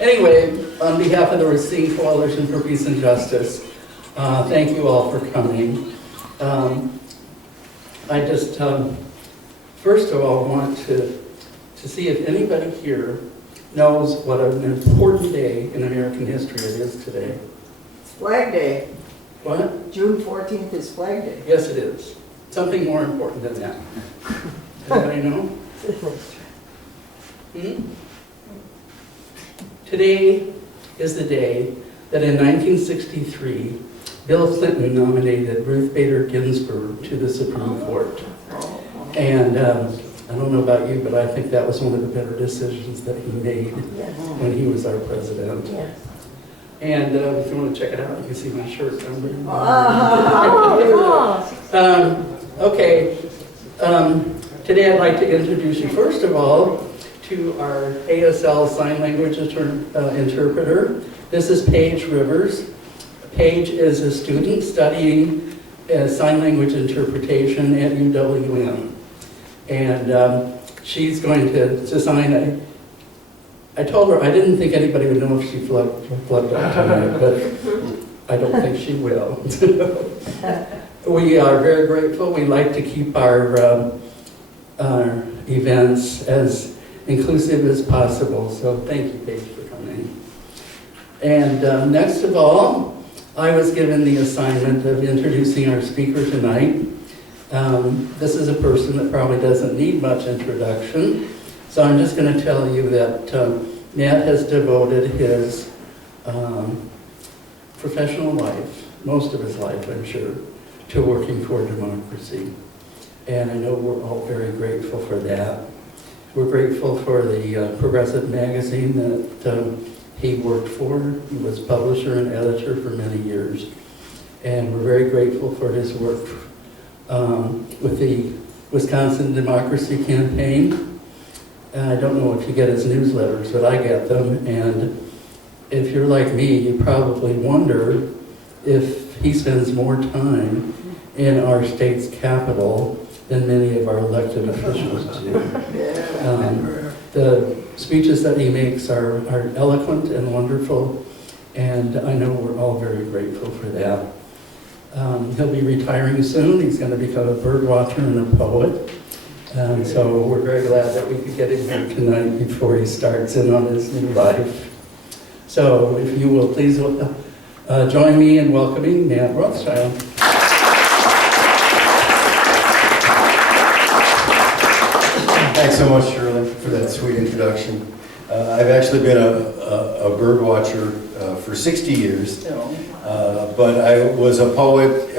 Anyway, on behalf of the Racine Coalition for Peace and Justice, thank you all for coming. I just, first of all, want to see if anybody here knows what an important day in American history it is today. It's Flag Day. What? June 14th is Flag Day. Yes, it is. Something more important than that. Anybody know? Today is the day that in 1963, Bill Clinton nominated Ruth Bader Ginsburg to the Supreme Court. And I don't know about you, but I think that was one of the better decisions that he made when he was our president. Yes. And if you want to check it out, you can see my shirt. Okay. Today I'd like to introduce you, first of all, to our ASL sign language interpreter. This is Paige Rivers. Paige is a student studying sign language interpretation at UWM. And she's going to sign. I told her I didn't think anybody would know if she flubbed up tonight, but I don't think she will. We are very grateful. We like to keep our events as inclusive as possible. So thank you, Paige, for coming. And next of all, I was given the assignment of introducing our speaker tonight. This is a person that probably doesn't need much introduction. So I'm just going to tell you that Matt has devoted his professional life, most of his life, I'm sure, to working for democracy. And I know we're all very grateful for that. We're grateful for the Progressive magazine that he worked for. He was publisher and editor for many years. And we're very grateful for his work with the Wisconsin Democracy Campaign. I don't know if you get his newsletters, but I get them. And if you're like me, you probably wonder if he spends more time in our state's capital than many of our elected officials do. The speeches that he makes are eloquent and wonderful, and I know we're all very grateful for that. He'll be retiring soon. He's going to become a bird watcher and a poet. So we're very glad that we could get him here tonight before he starts in on his new life. So if you will please join me in welcoming Matt Rothschild. Thanks so much, Shirley, for that sweet introduction. I've actually been a bird watcher for 60 years, but I was a poet,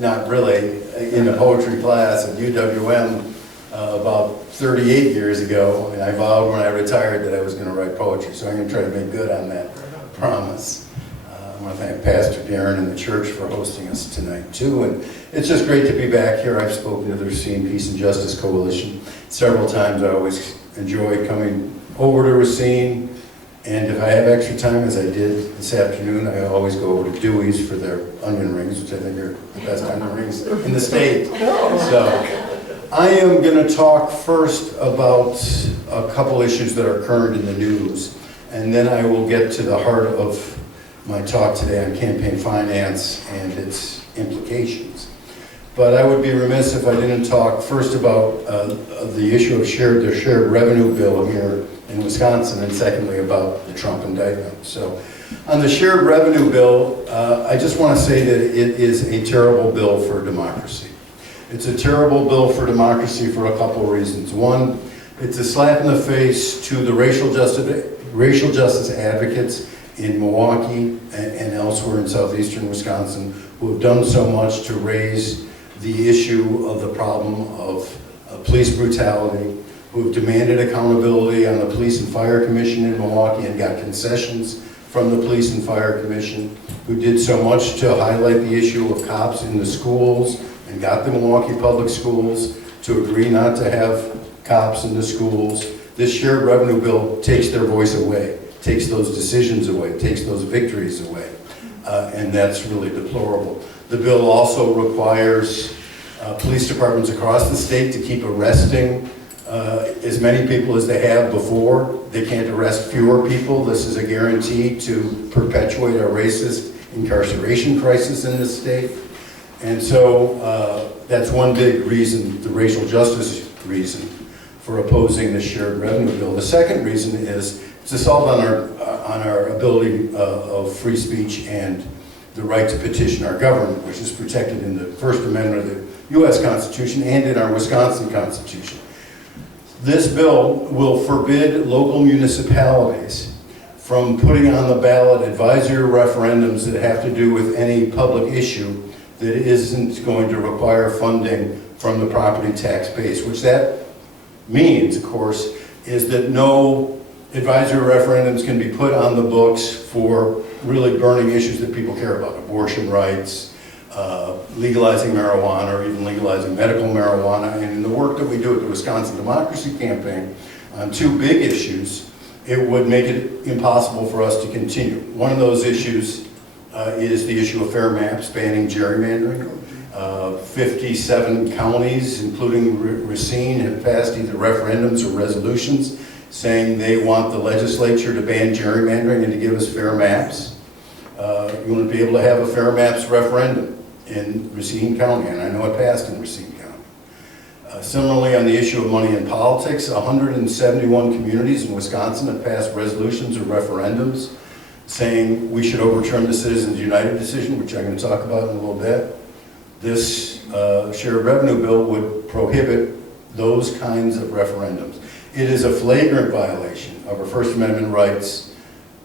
not really, in a poetry class at UWM about 38 years ago, and I vowed when I retired that I was going to write poetry, so I'm going to try to make good on that promise. I want to thank Pastor Darren and the church for hosting us tonight, too, and it's just great to be back here. I've spoken to the Racine Peace and Justice Coalition several times. I always enjoy coming over to Racine, and if I have extra time, as I did this afternoon, I always go over to Dewey's for their onion rings, which I think are the best onion rings in the state. So I am going to talk first about a couple issues that are current in the news, and then I will get to the heart of my talk today on campaign finance and its implications. But I would be remiss if I didn't talk first about the issue of the shared revenue bill here in Wisconsin, and secondly about the Trump indictment. So on the shared revenue bill, I just want to say that it is a terrible bill for democracy. It's a terrible bill for democracy for a couple of reasons. One, it's a slap in the face to the racial justice advocates in Milwaukee and elsewhere in southeastern Wisconsin who have done so much to raise the issue of the problem of police brutality, who have demanded accountability on the Police and Fire Commission in Milwaukee and got concessions from the Police and Fire Commission, who did so much to highlight the issue of cops in the schools and got the Milwaukee Public Schools to agree not to have cops in the schools. This shared revenue bill takes their voice away, takes those decisions away, takes those victories away, and that's really deplorable. The bill also requires police departments across the state to keep arresting as many people as they have before. They can't arrest fewer people. This is a guarantee to perpetuate a racist incarceration crisis in this state. And so that's one big reason, the racial justice reason, for opposing the shared revenue bill. The second reason is it's assault on our ability of free speech and the right to petition our government, which is protected in the First Amendment of the U.S. Constitution and in our Wisconsin Constitution. This bill will forbid local municipalities from putting on the ballot advisory referendums that have to do with any public issue that isn't going to require funding from the property tax base, which that means, of course, is that no advisory referendums can be put on the books for really burning issues that people care about: abortion rights, legalizing marijuana, or even legalizing medical marijuana. And in the work that we do at the Wisconsin Democracy Campaign on two big issues, it would make it impossible for us to continue. One of those issues is the issue of fair maps, banning gerrymandering. 57 counties, including Racine, have passed either referendums or resolutions saying they want the legislature to ban gerrymandering and to give us fair maps. You want to be able to have a fair maps referendum in Racine County, and I know it passed in Racine County. Similarly, on the issue of money in politics, 171 communities in Wisconsin have passed resolutions or referendums saying we should overturn the Citizens United decision, which I'm going to talk about in a little bit. This shared revenue bill would prohibit those kinds of referendums. It is a flagrant violation of our First Amendment rights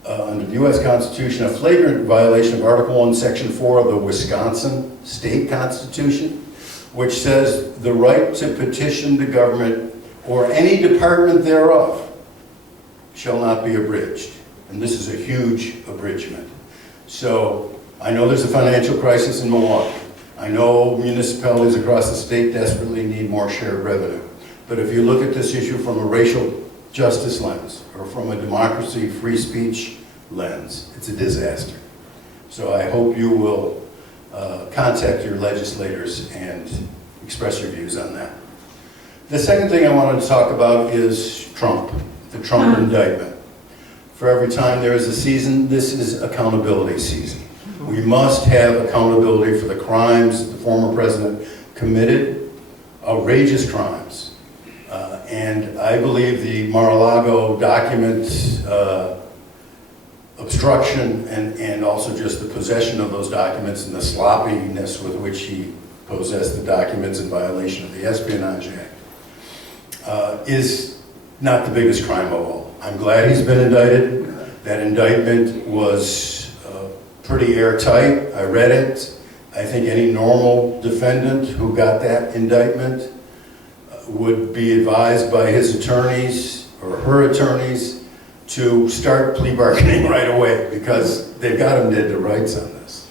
under the U.S. Constitution, a flagrant violation of Article 1, Section 4 of the Wisconsin State Constitution, which says the right to petition the government or any department thereof shall not be abridged. And this is a huge abridgment. So I know there's a financial crisis in Milwaukee. I know municipalities across the state desperately need more shared revenue. But if you look at this issue from a racial justice lens or from a democracy, free speech lens, it's a disaster. So I hope you will contact your legislators and express your views on that. The second thing I wanted to talk about is Trump, the Trump indictment. For every time there is a season, this is accountability season. We must have accountability for the crimes the former president committed, outrageous crimes. And I believe the Mar-a-Lago document obstruction and also just the possession of those documents and the sloppiness with which he possessed the documents in violation of the Espionage Act is not the biggest crime of all. I'm glad he's been indicted. That indictment was pretty airtight. I read it. I think any normal defendant who got that indictment would be advised by his attorneys or her attorneys to start plea bargaining right away, because they've got him dead to rights on this.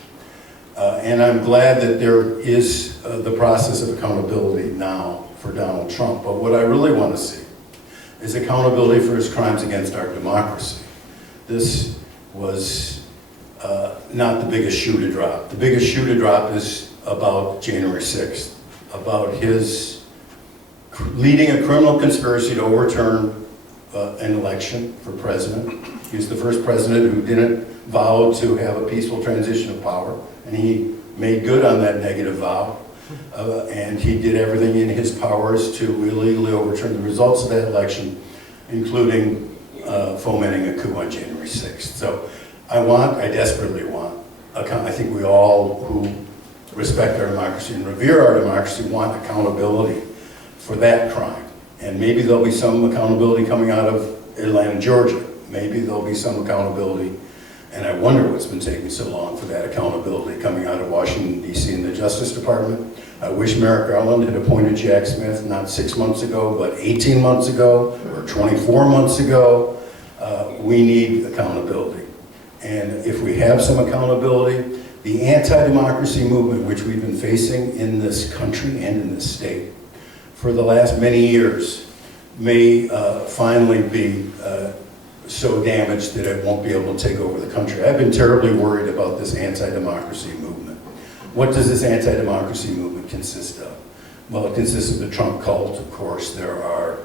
And I'm glad that there is the process of accountability now for Donald Trump. But what I really want to see is accountability for his crimes against our democracy. This was not the biggest shoe to drop. The biggest shoe to drop is about January 6th, about his leading a criminal conspiracy to overturn an election for president. He was the first president who didn't vow to have a peaceful transition of power, and he made good on that negative vow. And he did everything in his powers to illegally overturn the results of that election, including fomenting a coup on January 6th. So I desperately want, I think we all who respect our democracy and revere our democracy want accountability for that crime. And maybe there'll be some accountability coming out of Atlanta, Georgia. Maybe there'll be some accountability And I wonder what's been taking so long for that accountability coming out of Washington, D.C. and the Justice Department. I wish Merrick Garland had appointed Jack Smith not 6 months ago, but 18 months ago or 24 months ago. We need accountability. And if we have some accountability, the anti-democracy movement, which we've been facing in this country and in this state for the last many years, may finally be so damaged that it won't be able to take over the country. I've been terribly worried about this anti-democracy movement. What does this anti-democracy movement consist of? Well, it consists of the Trump cult, of course. There are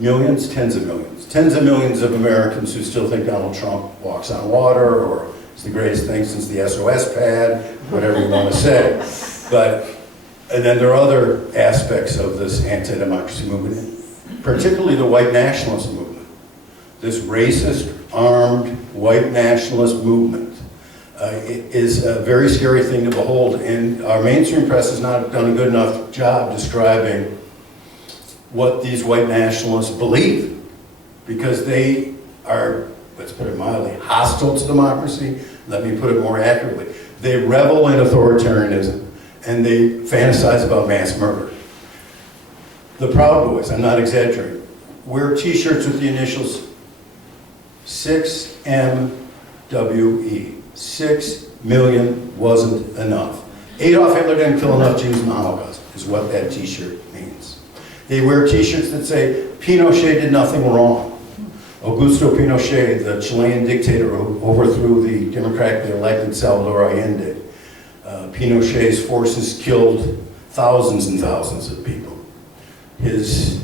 millions, tens of millions of Americans who still think Donald Trump walks on water or is the greatest thing since the SOS pad, whatever you want to say. And then there are other aspects of this anti-democracy movement, particularly the white nationalist movement. This racist, armed, white nationalist movement is a very scary thing to behold, and our mainstream press has not done a good enough job describing what these white nationalists believe, because they are, let's put it mildly, hostile to democracy. Let me put it more accurately. They revel in authoritarianism, and they fantasize about mass murder. The Proud Boys, I'm not exaggerating, wear t-shirts with the initials 6MWE. 6 million wasn't enough. Adolf Hitler didn't kill enough Jews in the Holocaust, is what that t-shirt means. They wear t-shirts that say, Pinochet did nothing wrong. Augusto Pinochet, the Chilean dictator who overthrew the democratically elected Salvador Allende. Pinochet's forces killed thousands and thousands of people. His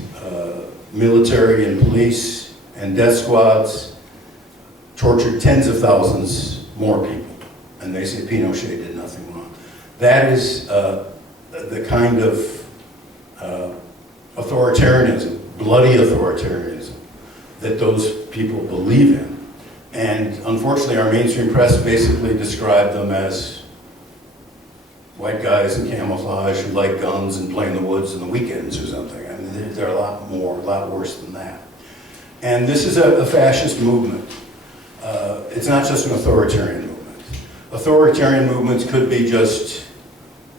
military and police and death squads tortured tens of thousands more people. And they say Pinochet did nothing wrong. That is the kind of authoritarianism, bloody authoritarianism, that those people believe in. And unfortunately, our mainstream press basically described them as white guys in camouflage who like guns and play in the woods on the weekends or something. I mean, they're a lot worse than that. And this is a fascist movement. It's not just an authoritarian movement. Authoritarian movements could be just,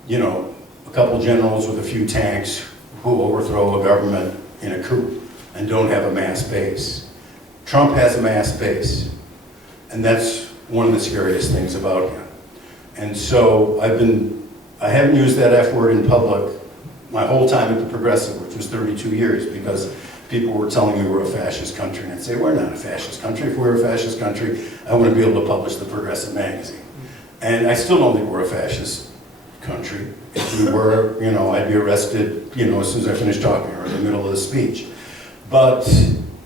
you know, a couple generals with a few tanks who overthrow a government in a coup and don't have a mass base. Trump has a mass base, and that's one of the scariest things about him. And so I haven't used that F word in public my whole time at the Progressive, which was 32 years, because people were telling me we're a fascist country, and I'd say, we're not a fascist country. If we were a fascist country, I wouldn't be able to publish the Progressive magazine. And I still don't think we're a fascist country. If we were, you know, I'd be arrested, you know, as soon as I finished talking or in the middle of the speech. But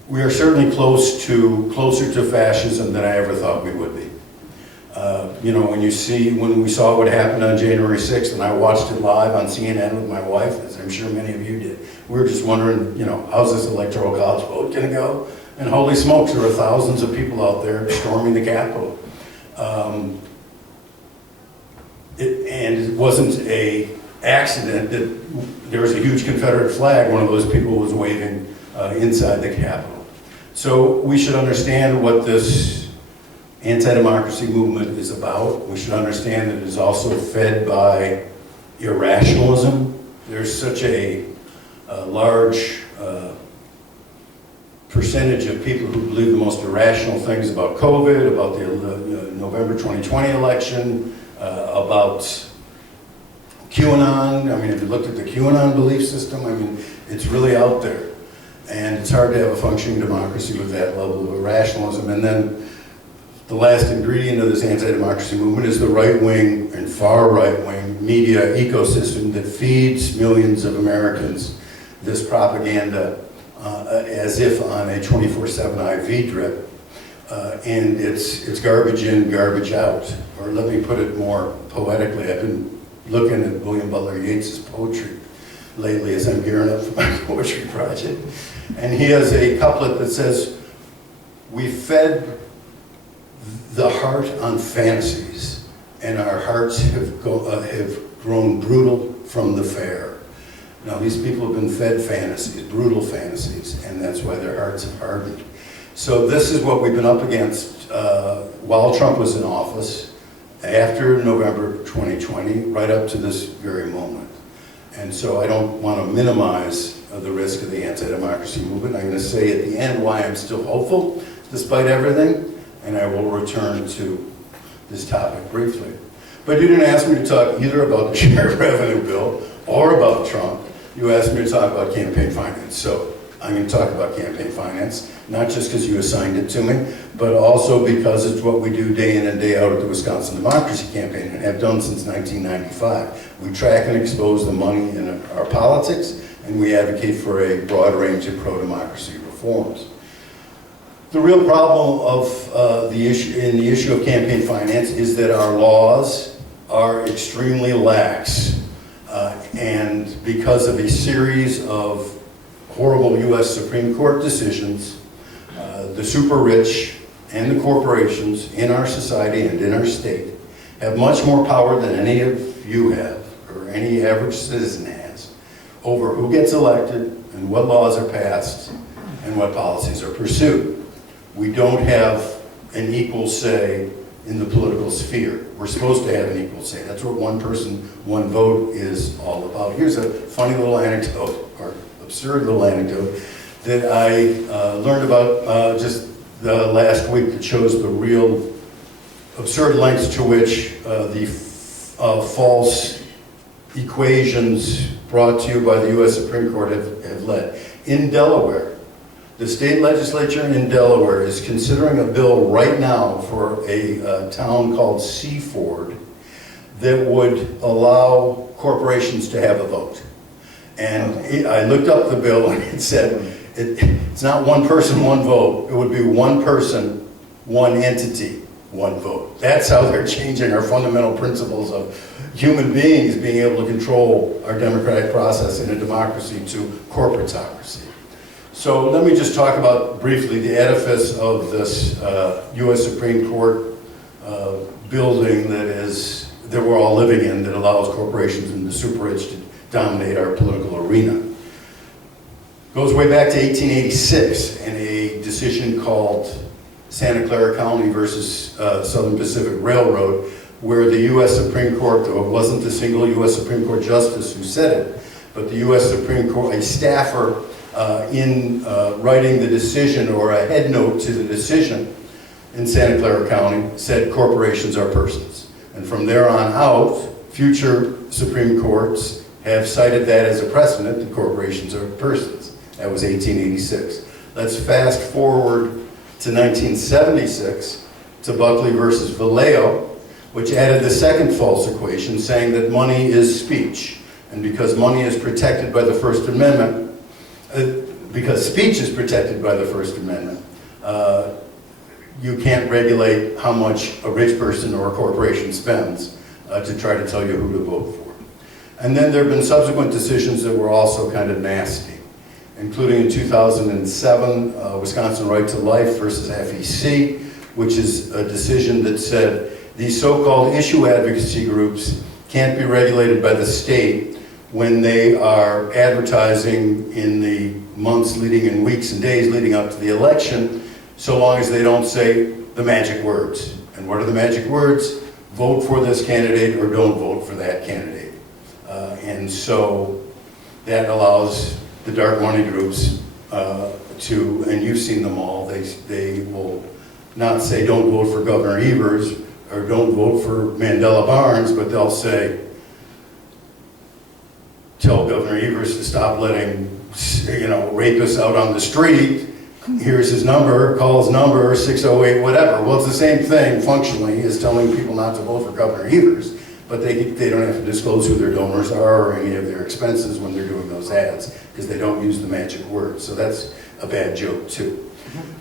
we are certainly closer to fascism than I ever thought we would be. You know, when we saw what happened on January 6th, and I watched it live on CNN with my wife, as I'm sure many of you did, we were just wondering, you know, how's this electoral college vote going to go? And holy smokes, there were thousands of people out there storming the Capitol. And it wasn't an accident that there was a huge Confederate flag one of those people was waving inside the Capitol. So we should understand what this anti-democracy movement is about. We should understand that it is also fed by irrationalism. There's such a large percentage of people who believe the most irrational things about COVID, about the November 2020 election, about QAnon. I mean, if you looked at the QAnon belief system, I mean, it's really out there. And it's hard to have a functioning democracy with that level of irrationalism. And then the last ingredient of this anti-democracy movement is the right-wing and far right-wing media ecosystem that feeds millions of Americans this propaganda as if on a 24/7 IV drip. And it's garbage in, garbage out. Or let me put it more poetically, I've been looking at William Butler Yeats' poetry lately as I'm gearing up for my poetry project. And he has a couplet that says, "We fed the heart on fantasies, and our hearts have grown brutal from the fair." Now, these people have been fed fantasies, brutal fantasies, and that's why their hearts have hardened. So this is what we've been up against while Trump was in office, after November 2020, right up to this very moment. And so I don't want to minimize the risk of the anti-democracy movement. I'm going to say at the end why I'm still hopeful, despite everything, and I will return to this topic briefly. But you didn't ask me to talk either about the shared revenue bill or about Trump. You asked me to talk about campaign finance. So I'm going to talk about campaign finance, not just because you assigned it to me, but also because it's what we do day in and day out at the Wisconsin Democracy Campaign and have done since 1995. We track and expose the money in our politics, and we advocate for a broad range of pro-democracy reforms. The real problem of the issue of campaign finance is that our laws are extremely lax, and because of a series of horrible U.S. Supreme Court decisions, the super rich and the corporations in our society and in our state have much more power than any of you have, or any average citizen has, over who gets elected and what laws are passed and what policies are pursued. We don't have an equal say in the political sphere. We're supposed to have an equal say. That's what one person, one vote is all about. Here's a funny little anecdote, or absurd little anecdote, that I learned about just the last week that shows the real absurd lengths to which the false equations brought to you by the U.S. Supreme Court have led. In Delaware, the state legislature in Delaware is considering a bill right now for a town called Seaford that would allow corporations to have a vote. And I looked up the bill and it said, it's not one person, one vote. It would be one person, one entity, one vote. That's how they're changing our fundamental principles of human beings being able to control our democratic process in a democracy to corporatocracy. So let me just talk about briefly the edifice of this U.S. Supreme Court building that we're all living in, that allows corporations and the super rich to dominate our political arena. Goes way back to 1886 in a decision called Santa Clara County versus Southern Pacific Railroad, where the U.S. Supreme Court, though it wasn't the single U.S. Supreme Court justice who said it, but the U.S. Supreme Court, a staffer in writing the decision, or a head note to the decision in Santa Clara County, said corporations are persons. And from there on out, future Supreme Courts have cited that as a precedent that corporations are persons. That was 1886. Let's fast forward to 1976, to Buckley versus Vallejo, which added the second false equation, saying that money is speech. And because money is protected by the First Amendment, because speech is protected by the First Amendment, you can't regulate how much a rich person or a corporation spends to try to tell you who to vote for. And then there have been subsequent decisions that were also kind of nasty, including in 2007, Wisconsin Right to Life versus FEC, which is a decision that said these so-called issue advocacy groups can't be regulated by the state when they are advertising in the months leading and weeks and days leading up to the election, so long as they don't say the magic words. And what are the magic words? Vote for this candidate or don't vote for that candidate. And so that allows the dark money groups to, and you've seen them all, they will not say don't vote for Governor Evers or don't vote for Mandela Barnes, but they'll say, tell Governor Evers to stop letting, rapists out on the street. Here's his number, call his number, 608, whatever. Well, it's the same thing, functionally, as telling people not to vote for Governor Evers, but they don't have to disclose who their donors are or any of their expenses when they're doing those ads, because they don't use the magic words. So that's a bad joke, too.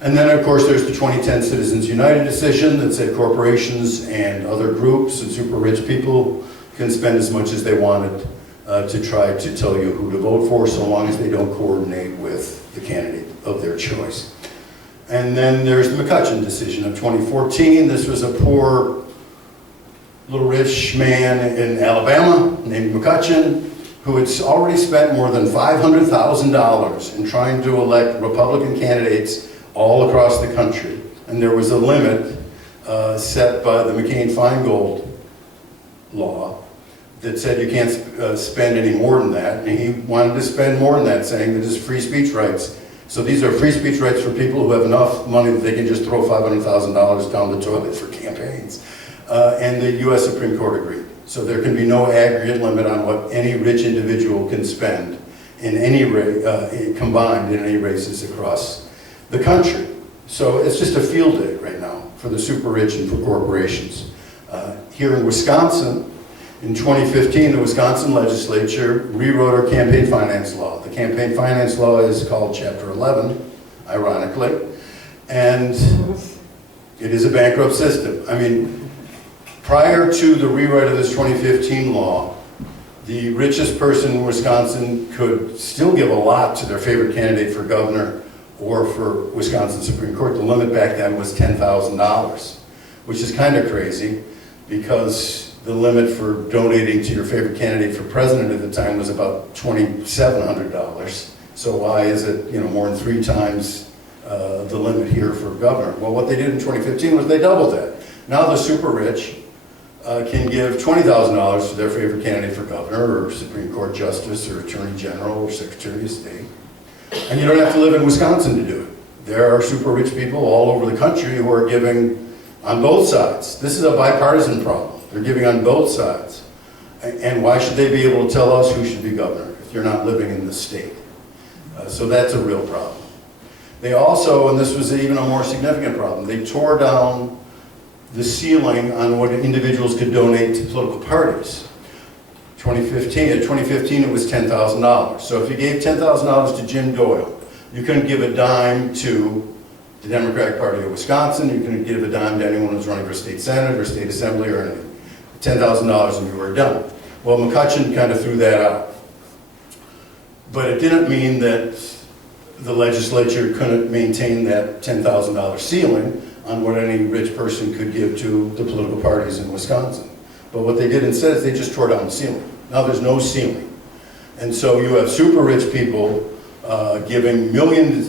And then, of course, there's the 2010 Citizens United decision that said corporations and other groups and super rich people can spend as much as they wanted to try to tell you who to vote for, so long as they don't coordinate with the candidate of their choice. And then there's the McCutcheon decision of 2014. This was a poor little rich man in Alabama named McCutcheon who had already spent more than $500,000 in trying to elect Republican candidates all across the country. And there was a limit set by the McCain-Feingold law that said you can't spend any more than that. And he wanted to spend more than that, saying that it's free speech rights. So these are free speech rights for people who have enough money that they can just throw $500,000 down the toilet for campaigns. And the US Supreme Court agreed. So there can be no aggregate limit on what any rich individual can spend in any combined in any races across the country. So it's just a field day right now for the super rich and for corporations. Here in Wisconsin, in 2015, the Wisconsin legislature rewrote our campaign finance law. The campaign finance law is called Chapter 11, ironically, and it is a bankrupt system. I mean, prior to the rewrite of this 2015 law, the richest person in Wisconsin could still give a lot to their favorite candidate for governor or for Wisconsin Supreme Court. The limit back then was $10,000, which is kind of crazy because the limit for donating to your favorite candidate for president at the time was about $2,700. So why is it, more than 3 times the limit here for governor? Well, what they did in 2015 was they doubled that. Now the super rich can give $20,000 to their favorite candidate for governor or Supreme Court justice or attorney general or secretary of state. And you don't have to live in Wisconsin to do it. There are super rich people all over the country who are giving on both sides. This is a bipartisan problem. They're giving on both sides. And why should they be able to tell us who should be governor if you're not living in the state? So that's a real problem. They also, and this was even a more significant problem, they tore down the ceiling on what individuals could donate to political parties. In 2015 it was $10,000. So if you gave $10,000 to Jim Doyle, you couldn't give a dime to the Democratic Party of Wisconsin, you couldn't give a dime to anyone who's running for state senate or state assembly or anything. $10,000 and you were done. Well, McCutcheon kind of threw that out. But it didn't mean that the legislature couldn't maintain that $10,000 ceiling on what any rich person could give to the political parties in Wisconsin. But what they did instead is they just tore down the ceiling. Now there's no ceiling. And so you have super rich people giving millions,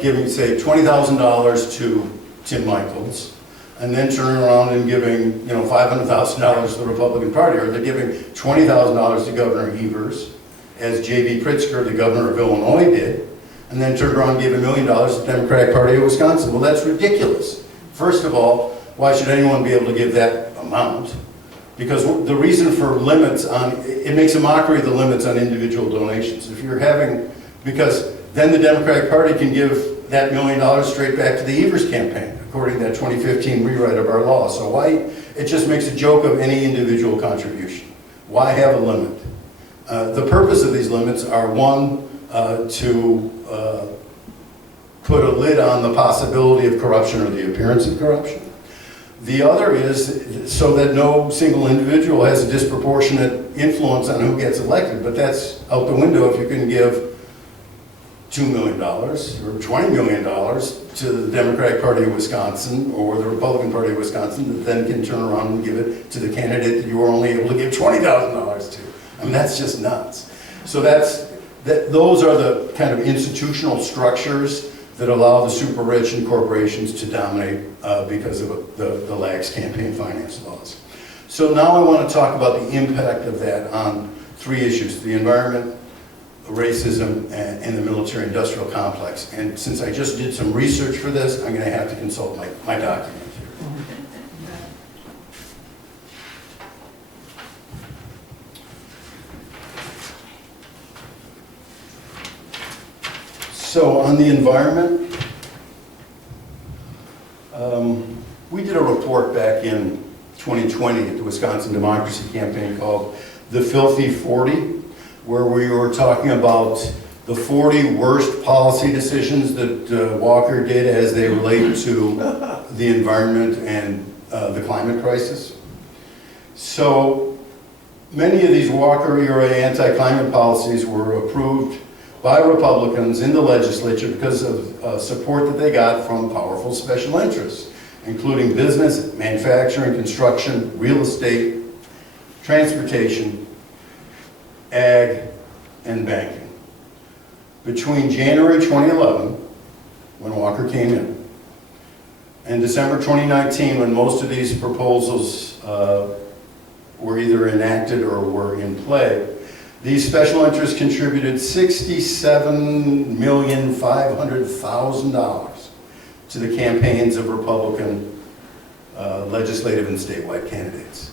giving say $20,000 to Tim Michaels, and then turning around and giving $500,000 to the Republican Party, or they're giving $20,000 to Governor Evers, as J.B. Pritzker, the governor of Illinois, did, and then turned around and gave $1 million to the Democratic Party of Wisconsin. Well, that's ridiculous. First of all, why should anyone be able to give that amount? Because the reason for limits on, it makes a mockery of the limits on individual donations. If you're having, because then the Democratic Party can give that $1 million straight back to the Evers campaign, according to that 2015 rewrite of our law. So why, it just makes a joke of any individual contribution. Why have a limit? The purpose of these limits are, one, to put a lid on the possibility of corruption or the appearance of corruption. The other is so that no single individual has a disproportionate influence on who gets elected, but that's out the window if you can give $2 million or $20 million to the Democratic Party of Wisconsin or the Republican Party of Wisconsin that then can turn around and give it to the candidate that you were only able to give $20,000 to. I mean, that's just nuts. So those are the kind of institutional structures that allow the super rich and corporations to dominate because of the lax campaign finance laws. So now I want to talk about the impact of that on 3 issues: the environment, racism, and the military-industrial complex. And since I just did some research for this, I'm going to have to consult my document here. So on the environment, we did a report back in 2020 at the Wisconsin Democracy Campaign called The Filthy 40, where we were talking about the 40 worst policy decisions that Walker did as they relate to the environment and the climate crisis. So many of these Walker-era anti-climate policies were approved by Republicans in the legislature because of support that they got from powerful special interests, including business, manufacturing, construction, real estate, transportation, ag, and banking. Between January 2011, when Walker Walker came in. In December 2019, when most of these proposals were either enacted or were in play, these special interests contributed $67,500,000 to the campaigns of Republican legislative and statewide candidates.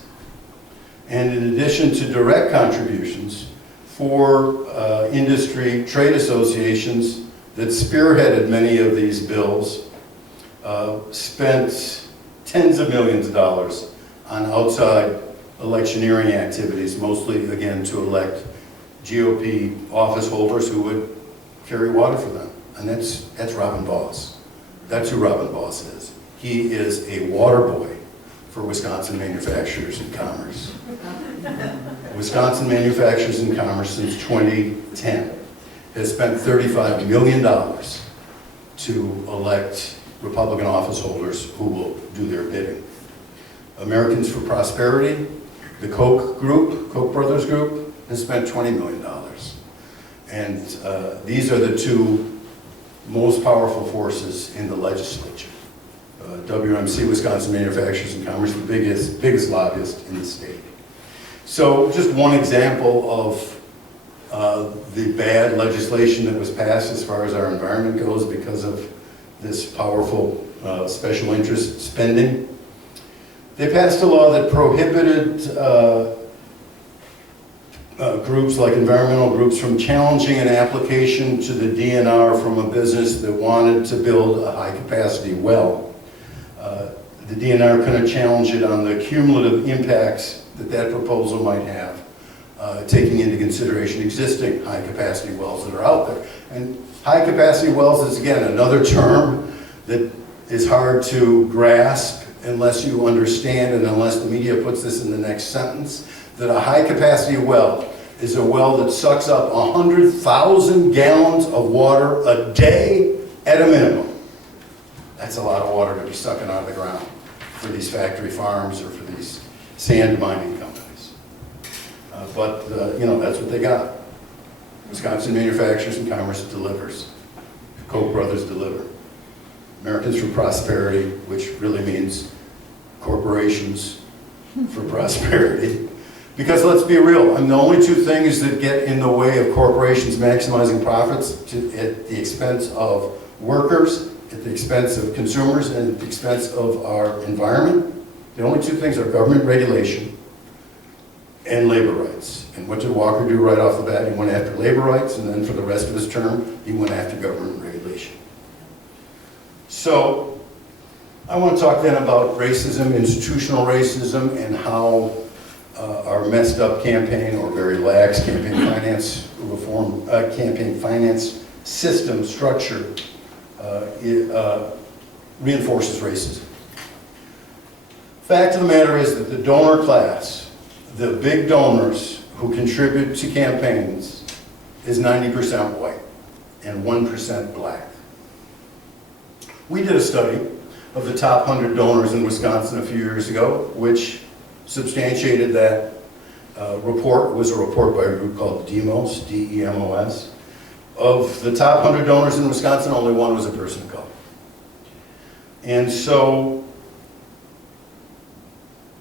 And in addition to direct contributions, for industry trade associations that spearheaded many of these bills spent tens of millions of dollars on outside electioneering activities, mostly, again, to elect GOP office holders who would carry water for them. And that's Robin Boss. That's who Robin Boss is. He is a water boy for Wisconsin Manufacturers and Commerce. Wisconsin Manufacturers and Commerce since 2010 has spent $35 million to elect Republican office holders who will do their bidding. Americans for Prosperity, the Koch group, Koch brothers group, has spent $20 million. And these are the two most powerful forces in the legislature. WMC, Wisconsin Manufacturers and Commerce, the biggest lobbyist in the state. So just one example of the bad legislation that was passed as far as our environment goes because of this powerful special interest spending. They passed a law that prohibited groups like environmental groups from challenging an application to the DNR from a business that wanted to build a high-capacity well. The DNR couldn't challenge it on the cumulative impacts that proposal might have, taking into consideration existing high-capacity wells that are out there. And high-capacity wells is, again, another term that is hard to grasp unless you understand and unless the media puts this in the next sentence, that a high-capacity well is a well that sucks up 100,000 gallons of water a day at a minimum. That's a lot of water to be sucking out of the ground for these factory farms or for these sand mining companies. You know, that's what they got. Wisconsin Manufacturers and Commerce delivers. Koch brothers deliver. Americans for Prosperity, which really means corporations for prosperity. Because let's be real, the only two things that get in the way of corporations maximizing profits at the expense of workers, at the expense of consumers, and at the expense of our environment, the only two things are government regulation and labor rights. And what did Walker do right off the bat? He went after labor rights, and then for the rest of his term, he went after government regulation. So, I want to talk then about racism, institutional racism, and how our messed up campaign, or very lax campaign finance reform, campaign finance system structure reinforces racism. Fact of the matter is that the donor class, the big donors who contribute to campaigns, is 90% white and 1% black. We did a study of the top 100 donors in Wisconsin a few years ago, which substantiated that report. It was a report by a group called DEMOS, D-E-M-O-S. Of the top 100 donors in Wisconsin, only one was a person of color. And so,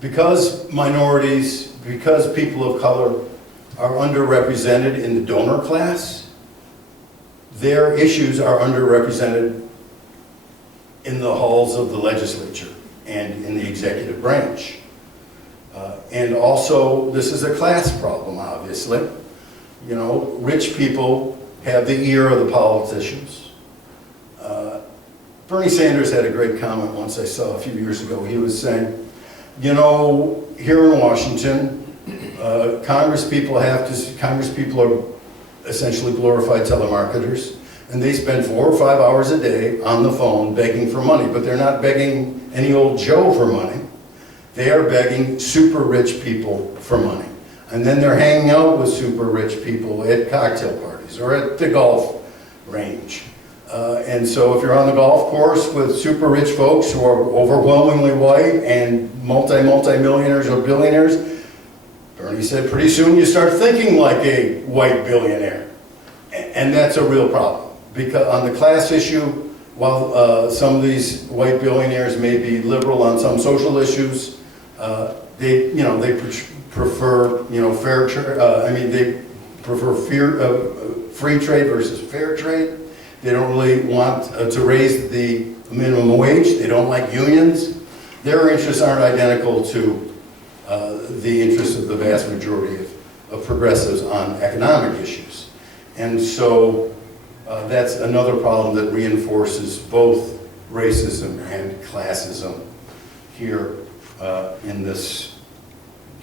because minorities, because people of color are underrepresented in the donor class, their issues are underrepresented in the halls of the legislature and in the executive branch. And also, this is a class problem, obviously. You know, rich people have the ear of the politicians. Bernie Sanders had a great comment once I saw a few years ago. He was saying, you know, here in Washington, Congress people are essentially glorified telemarketers, and they spend 4 or 5 hours a day on the phone begging for money, but they're not begging any old Joe for money. They are begging super rich people for money. And then they're hanging out with super rich people at cocktail parties or at the golf range. And so if you're on the golf course with super rich folks who are overwhelmingly white and multi-millionaires or billionaires, Bernie said pretty soon you start thinking like a white billionaire. And that's a real problem. Because on the class issue, while some of these white billionaires may be liberal on some social issues, they prefer, fair trade. They prefer free trade versus fair trade. They don't really want to raise the minimum wage. They don't like unions. Their interests aren't identical to the interests of the vast majority of progressives on economic issues. And so that's another problem that reinforces both racism and classism here in this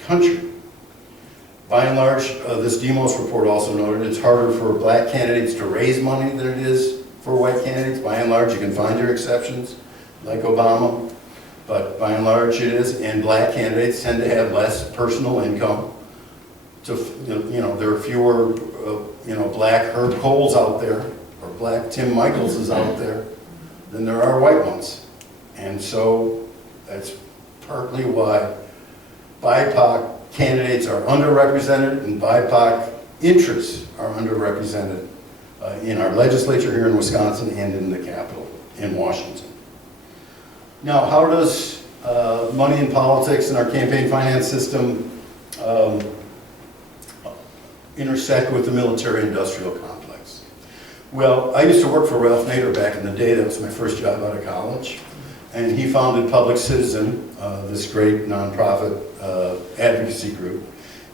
country. By and large, this Demos report also noted it's harder for black candidates to raise money than it is for white candidates. By and large, you can find your exceptions, like Obama, but by and large it is, and black candidates tend to have less personal income. There are fewer, black Herb Coles out there, or black Tim Michaelses out there, than there are white ones. And so that's partly why BIPOC candidates are underrepresented and BIPOC interests are underrepresented in our legislature here in Wisconsin and in the Capitol in Washington. Now, how does money in politics and our campaign finance system intersect with the military-industrial complex? Well, I used to work for Ralph Nader back in the day. That was my first job out of college. And he founded Public Citizen, this great nonprofit advocacy group.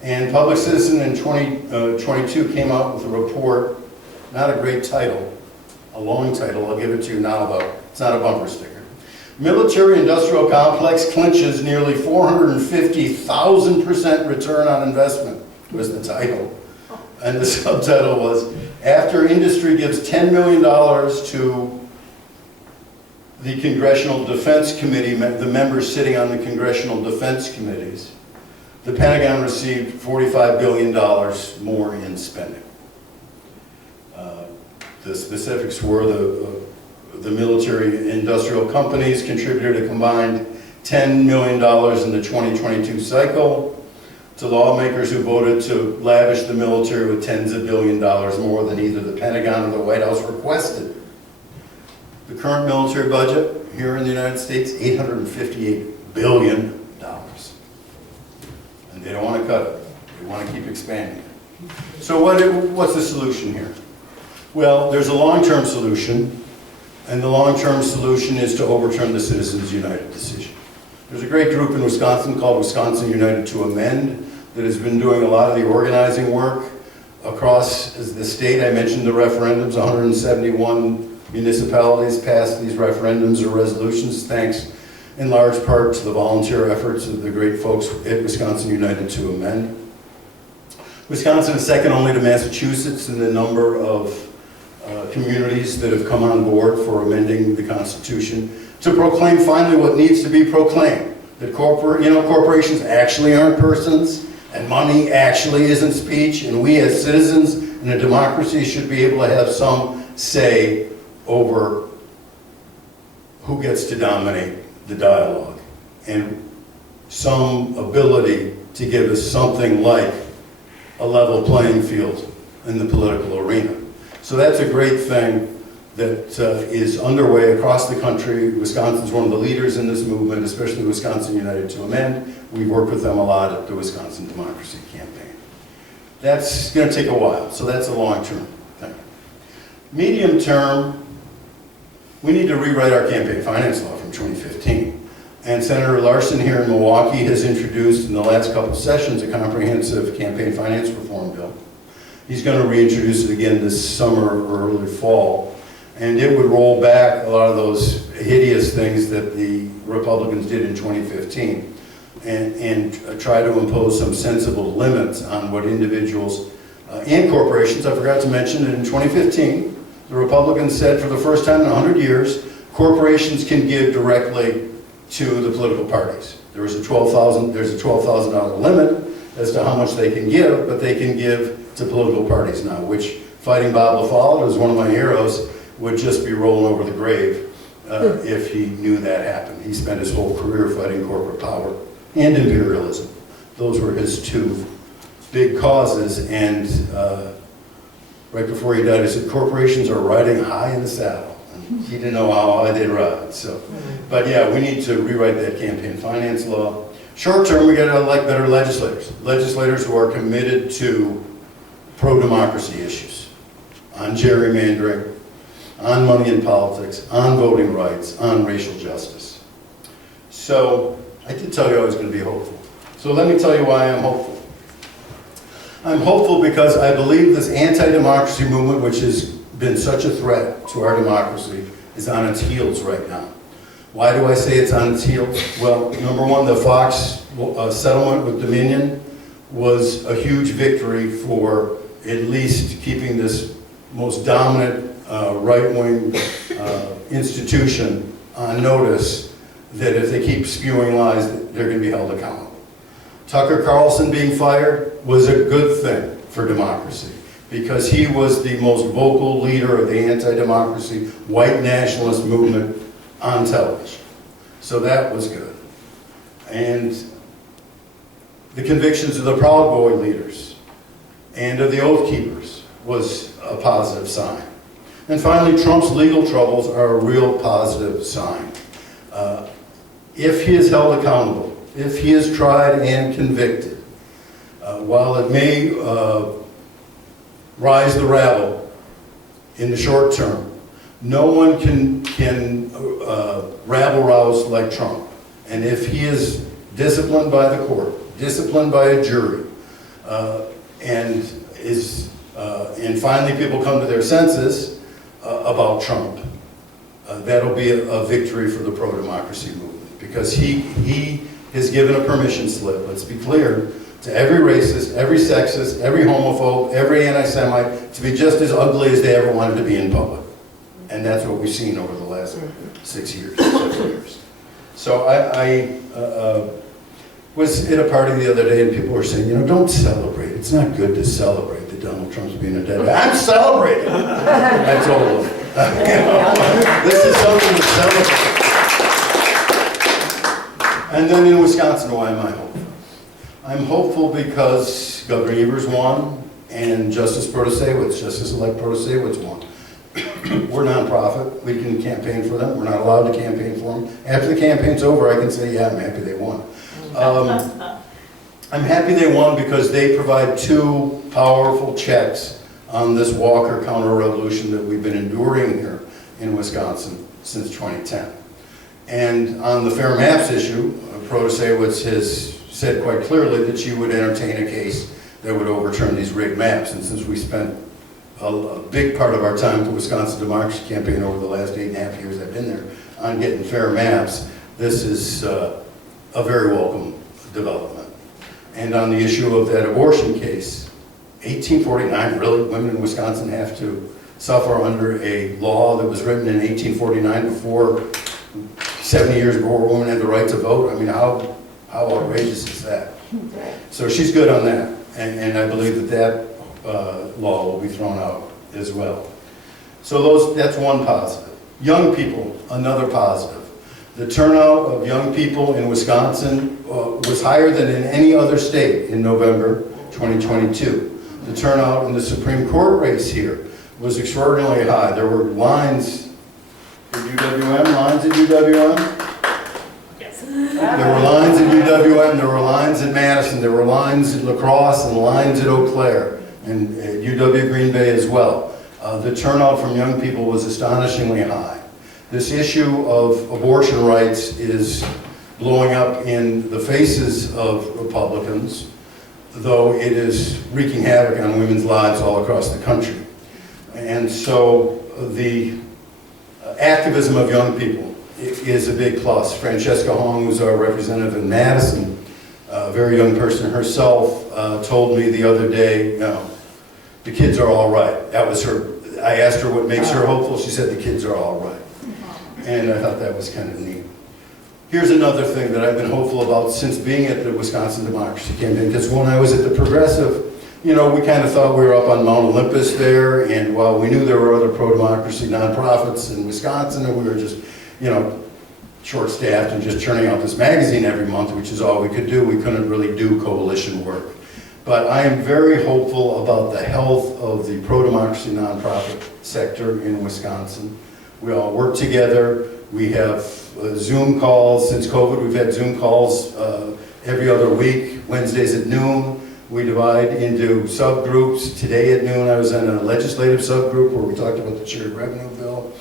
And Public Citizen in 2022 came out with a report, not a great title, a long title, I'll give it to you now though, it's not a bumper sticker. Military-industrial complex clinches nearly 450,000% return on investment was the title. And the subtitle was, after industry gives $10 million to the Congressional Defense Committee, the members sitting on the Congressional Defense Committees, the Pentagon received $45 billion more in spending. The specifics were the military-industrial companies contributed a combined $10 million in the 2022 cycle to lawmakers who voted to lavish the military with tens of billions of dollars more than either the Pentagon or the White House requested. The current military budget here in the United States, $858 billion. And they don't want to cut it. They want to keep expanding it. So what's the solution here? Well, there's a long-term solution, and the long-term solution is to overturn the Citizens United decision. There's a great group in Wisconsin called Wisconsin United to Amend that has been doing a lot of the organizing work across the state. I mentioned the referendums, 171 municipalities passed these referendums or resolutions, thanks in large part to the volunteer efforts of the great folks at Wisconsin United to Amend. Wisconsin is second only to Massachusetts in the number of communities that have come on board for amending the Constitution to proclaim finally what needs to be proclaimed, that corporations actually aren't persons, and money actually isn't speech, and we as citizens in a democracy should be able to have some say over who gets to dominate the dialogue, and some ability to give us something like a level playing field in the political arena. So that's a great thing that is underway across the country. Wisconsin's one of the leaders in this movement, especially Wisconsin United to Amend. We work with them a lot at the Wisconsin Democracy Campaign. That's going to take a while, so that's a long-term thing. Medium term, we need to rewrite our campaign finance law from 2015. And Senator Larson here in Milwaukee has introduced in the last couple of sessions a comprehensive campaign finance reform bill. He's going to reintroduce it again this summer or early fall. And it would roll back a lot of those hideous things that the Republicans did in 2015 and try to impose some sensible limits on what individuals and corporations, I forgot to mention that in 2015, the Republicans said for the first time in 100 years, corporations can give directly to the political parties. There's a $12,000 limit as to how much they can give, but they can give to political parties now, which fighting Bob LaFollette, who's one of my heroes, would just be rolling over the grave if he knew that happened. He spent his whole career fighting corporate power and imperialism. Those were his two big causes, and right before he died, he said, corporations are riding high in the saddle. And He didn't know how I did ride, so. But yeah, we need to rewrite that campaign finance law. Short term, we gotta elect better legislators. Legislators who are committed to pro-democracy issues, on gerrymandering, on money in politics, on voting rights, on racial justice. So, I did tell you I was gonna be hopeful. So let me tell you why I'm hopeful. I'm hopeful because I believe this anti-democracy movement, which has been such a threat to our democracy, is on its heels right now. Why do I say it's on its heels? Well, number one, the Fox settlement with Dominion was a huge victory for at least keeping this most dominant right-wing institution on notice that if they keep spewing lies, they're going to be held accountable. Tucker Carlson being fired was a good thing for democracy because he was the most vocal leader of the anti-democracy white nationalist movement on television. So that was good. And the convictions of the Proud Boy leaders and of the Oath Keepers was a positive sign. And finally, Trump's legal troubles are a real positive sign. If he is held accountable, if he is tried and convicted, while it may rise the rabble in the short term, no one can rabble-rouse like Trump. And if he is disciplined by the court, disciplined by a jury, and finally people come to their senses about Trump, that'll be a victory for the pro-democracy movement. Because he has given a permission slip, let's be clear, to every racist, every sexist, every homophobe, every anti-Semite to be just as ugly as they ever wanted to be in public. And that's what we've seen over the last 6 years, 7 years. So I was at a party the other day and people were saying, you know, don't celebrate. It's not good to celebrate that Donald Trump's being a dead guy. I'm celebrating. I told them, this is something to celebrate. And then in Wisconsin, why am I hopeful? I'm hopeful because Governor Evers won and Justice Justice-elect Protasiewicz won. We're nonprofit. We can campaign for them. We're not allowed to campaign for them. After the campaign's over, I can say, yeah, I'm happy they won. I'm happy they won because they provide two powerful checks on this Walker counter-revolution that we've been enduring here in Wisconsin since 2010. And on the fair maps issue, Protasiewicz has said quite clearly that she would entertain a case that would overturn these rigged maps. And since we spent a big part of our time with the Wisconsin Democracy Campaign over the last 8.5 years I've been there on getting fair maps, this is a very welcome development. And on the issue of that abortion case, 1849, really, women in Wisconsin have to suffer under a law that was written in 1849 before 70 years before women had the right to vote. I mean, how outrageous is that? So she's good on that, and I believe that law will be thrown out as well. So that's one positive. Young people, another positive. The turnout of young people in Wisconsin was higher than in any other state in November 2022. The turnout in the Supreme Court race here was extraordinarily high. There were lines at UWM, lines at UWM. Yes. There were lines at UWM, there were lines at Madison, there were lines at La Crosse and lines at Eau Claire and at UW Green Bay as well. The turnout from young people was astonishingly high. This issue of abortion rights is blowing up in the faces of Republicans, though it is wreaking havoc on women's lives all across the country. And so the activism of young people is a big plus. Francesca Hong, who's our representative in Madison, a very young person herself, told me the other day, the kids are all right. That was her. I asked her what makes her hopeful. She said the kids are all right. And I thought that was kind of neat. Here's another thing that I've been hopeful about since being at the Wisconsin Democracy Campaign, because when I was at the Progressive, we kind of thought we were up on Mount Olympus there, and while we knew there were other pro-democracy nonprofits in Wisconsin, and we were just, short-staffed and just churning out this magazine every month, which is all we could do. We couldn't really do coalition work. But I am very hopeful about the health of the pro-democracy nonprofit sector in Wisconsin. We all work together. We have Zoom calls. Since COVID, we've had Zoom calls every other week, Wednesdays at noon. We divide into subgroups. Today at noon, I was in a legislative subgroup where we talked about the shared revenue bill.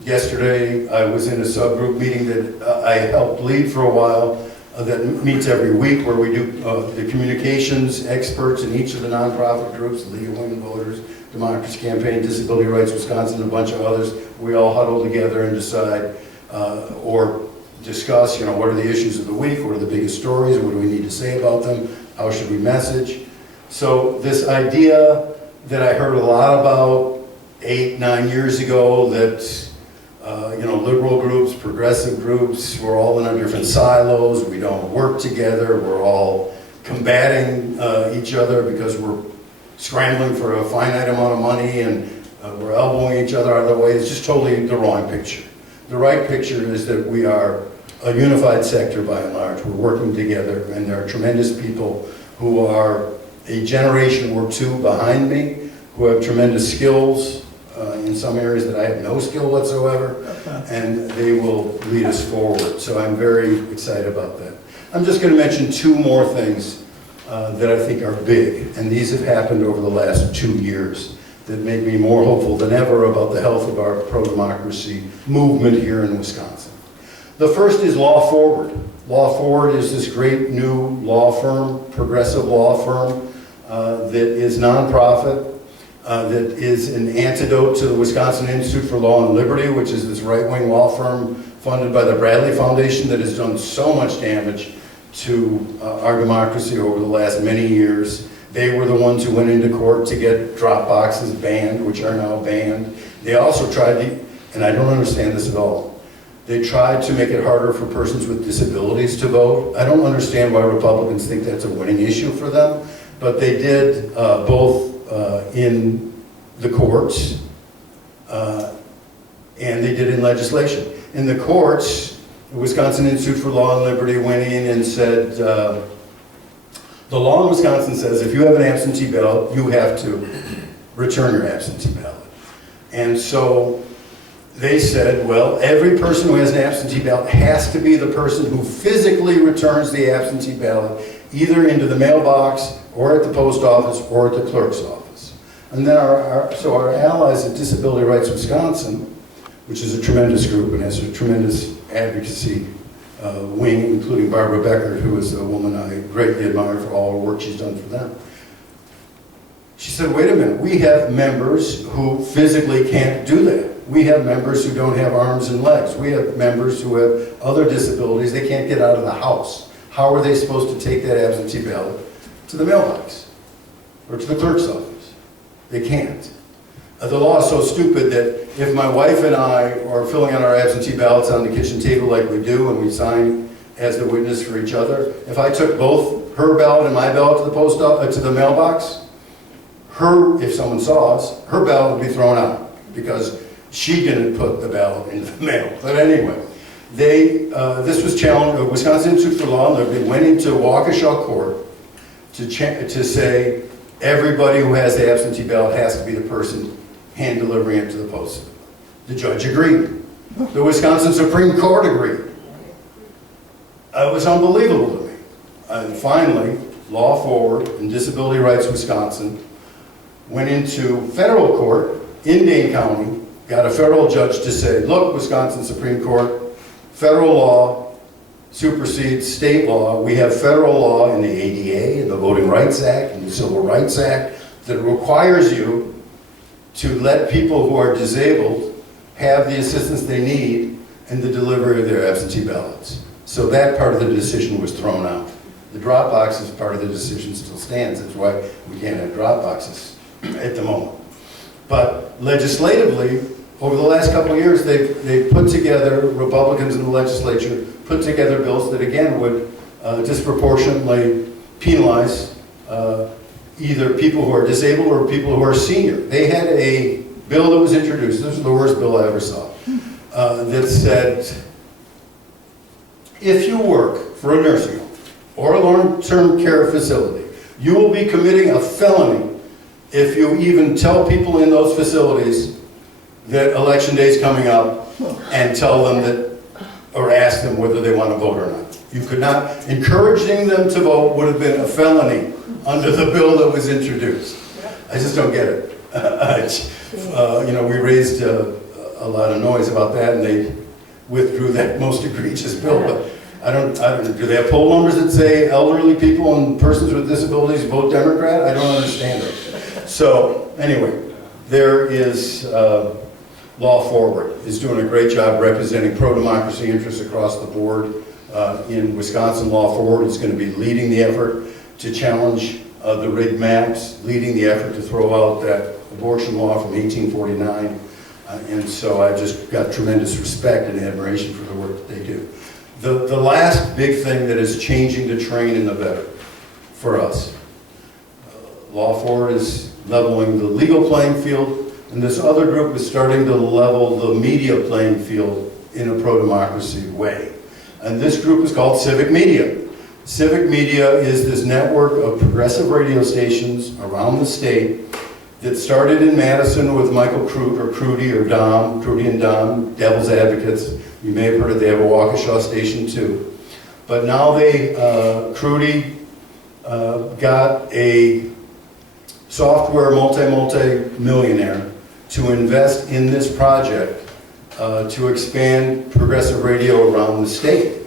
Yesterday, I was in a subgroup meeting that I helped lead for a while that meets every week, where we do the communications experts in each of the nonprofit groups, the League of Women Voters, Democracy Campaign, Disability Rights Wisconsin, and a bunch of others. We all huddle together and decide or discuss, what are the issues of the week, what are the biggest stories, what do we need to say about them, how should we message. So this idea that I heard a lot about 8-9 years ago that liberal groups, progressive groups, we're all in our different silos, we don't work together, we're all combating each other because we're scrambling for a finite amount of money and we're elbowing each other out of the way. It's just totally the wrong picture. The right picture is that we are a unified sector by and large. We're working together, and there are tremendous people who are a generation or two behind me who have tremendous skills in some areas that I have no skill whatsoever, and they will lead us forward. So I'm very excited about that. I'm just going to mention two more things that I think are big, and these have happened over the last 2 years that make me more hopeful than ever about the health of our pro-democracy movement here in Wisconsin. The first is Law Forward. Law Forward is this great new law firm, progressive law firm, that is nonprofit, that is an antidote to the Wisconsin Institute for Law and Liberty, which is this right-wing law firm funded by the Bradley Foundation that has done so much damage to our democracy over the last many years. They were the ones who went into court to get drop boxes banned, which are now banned. They also tried to, and I don't understand this at all, they tried to make it harder for persons with disabilities to vote. I don't understand why Republicans think that's a winning issue for them, but they did both in the courts and they did in legislation. In the courts, the Wisconsin Institute for Law and Liberty went in and said, the law in Wisconsin says if you have an absentee ballot, you have to return your absentee ballot. And so they said, well, every person who has an absentee ballot has to be the person who physically returns the absentee ballot either into the mailbox or at the post office or at the clerk's office. And then our allies at Disability Rights Wisconsin, which is a tremendous group and has a tremendous advocacy wing, including Barbara Becker, who is a woman I greatly admire for all the work she's done for them. She said, wait a minute, we have members who physically can't do that. We have members who don't have arms and legs. We have members who have other disabilities. They can't get out of the house. How are they supposed to take that absentee ballot to the mailbox or to the clerk's office? They can't. The law is so stupid that if my wife and I are filling out our absentee ballots on the kitchen table like we do and we sign as the witness for each other, if I took both her ballot and my ballot to the mailbox, if someone saw us, her ballot would be thrown out because she didn't put the ballot in the mail. But anyway, this was challenged. The Wisconsin Institute for Law and Liberty went into Waukesha Court to say everybody who has the absentee ballot has to be the person hand delivering it to the post. The judge agreed. The Wisconsin Supreme Court agreed. It was unbelievable to me. And finally, Law Forward and Disability Rights Wisconsin went into federal court in Dane County, got a federal judge to say, look, Wisconsin Supreme Court, federal law supersedes state law. We have federal law in the ADA, in the Voting Rights Act, in the Civil Rights Act, that requires you to let people who are disabled have the assistance they need in the delivery of their absentee ballots. So that part of the decision was thrown out. The drop boxes part of the decision still stands. That's why we can't have drop boxes at the moment. But legislatively, over the last couple of years, they've put together, Republicans in the legislature, put together bills that again would disproportionately penalize either people who are disabled or people who are senior. They had a bill that was introduced, this was the worst bill I ever saw, that said, if you work for a nursing home or a long-term care facility, you will be committing a felony if you even tell people in those facilities that election day is coming up and tell them that, or ask them whether they want to vote or not. You could not, encouraging them to vote would have been a felony under the bill that was introduced. I just don't get it. You know, we raised a lot of noise about that, and they withdrew that most egregious bill, but I don't, do they have poll numbers that say elderly people and persons with disabilities vote Democrat? I don't understand it. So, anyway, there is, Law Forward is doing a great job representing pro-democracy interests across the board. In Wisconsin, Law Forward is going to be leading the effort to challenge the rigged maps, leading the effort to throw out that abortion law from 1849. And so I just got tremendous respect and admiration for the work that they do. The last big thing that is changing the train in the better for us, Law Forward is leveling the legal playing field, and this other group is starting to level the media playing field in a pro-democracy way. And this group is called Civic Media. Civic Media is this network of progressive radio stations around the state that started in Madison with Michael Crudy or Dom, Crudy and Dom, Devil's Advocates. You may have heard it, they have a Waukesha station too. But now Crudy got a software multi-millionaire to invest in this project to expand progressive radio around the state.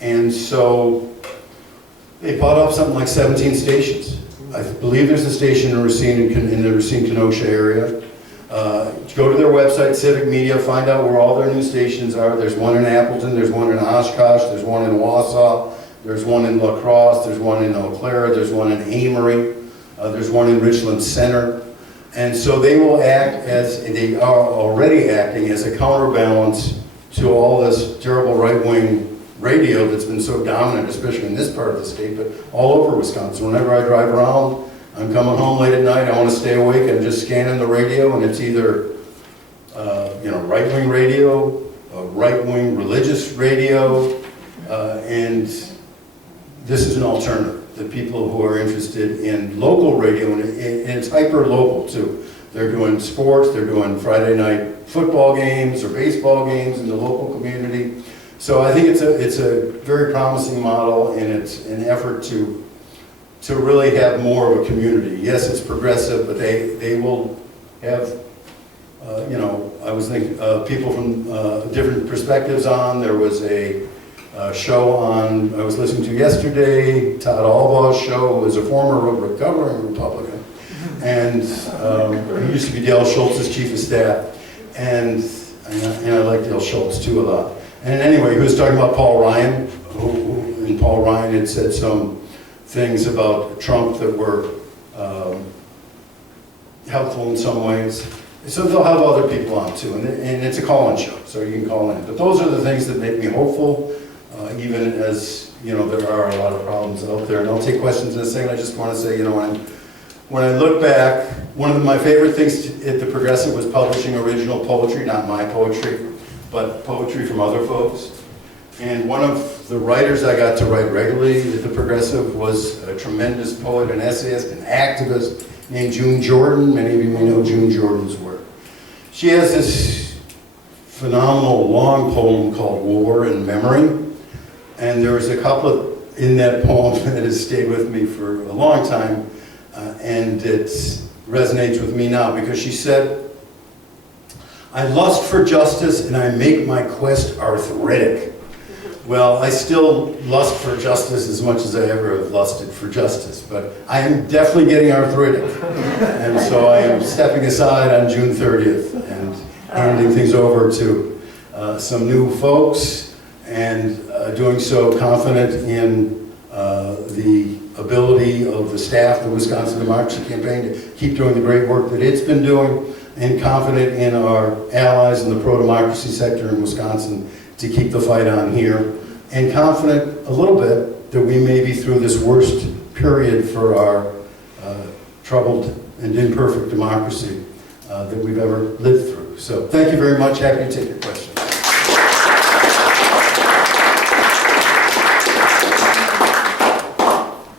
And so they bought up something like 17 stations. I believe there's a station in Racine, in the Racine-Kenosha area. Go to their website, Civic Media, find out where all their new stations are. There's one in Appleton, there's one in Oshkosh, there's one in Wausau, there's one in La Crosse, there's one in Eau Claire, there's one in Amory, there's one in Richland Center. And so they will act as, they are already acting as a counterbalance to all this terrible right-wing radio that's been so dominant, especially in this part of the state, but all over Wisconsin. Whenever I drive around, I'm coming home late at night, I want to stay awake, I'm just scanning the radio, and it's either right-wing radio, right-wing religious radio, and this is an alternative. The people who are interested in local radio, and it's hyper-local too. They're doing sports, they're doing Friday night football games or baseball games in the local community. So I think it's a very promising model, and it's an effort to really have more of a community. Yes, it's progressive, but they will have, I was thinking people from different perspectives on. There was a show on, I was listening to yesterday, Todd Albaugh's show, who was a former recovering Republican, and he used to be Dale Schultz's chief of staff, and I like Dale Schultz too a lot. And anyway, he was talking about Paul Ryan, and Paul Ryan had said some things about Trump that were helpful in some ways. So they'll have other people on too, and it's a call-in show, so you can call in. But those are the things that make me hopeful, even as, there are a lot of problems out there. And I'll take questions in a second. I just want to say, when I look back, one of my favorite things at the Progressive was publishing original poetry, not my poetry, but poetry from other folks. And one of the writers I got to write regularly at the Progressive was a tremendous poet, an essayist, an activist named June Jordan. Many of you may know June Jordan's work. She has this phenomenal long poem called War and Memory. And there's a couplet in that poem that has stayed with me for a long time, and it resonates with me now, because she said, "I lust for justice and I make my quest arthritic." Well, I still lust for justice as much as I ever have lusted for justice, but I am definitely getting arthritic. And so I am stepping aside on June 30th and handing things over to some new folks, and doing so confident in the ability of the staff, the Wisconsin Democracy Campaign, to keep doing the great work that it's been doing, and confident in our allies in the pro-democracy sector in Wisconsin to keep the fight on here, and confident a little bit that we may be through this worst period for our troubled and imperfect democracy that we've ever lived through. So thank you very much. Happy to take your questions.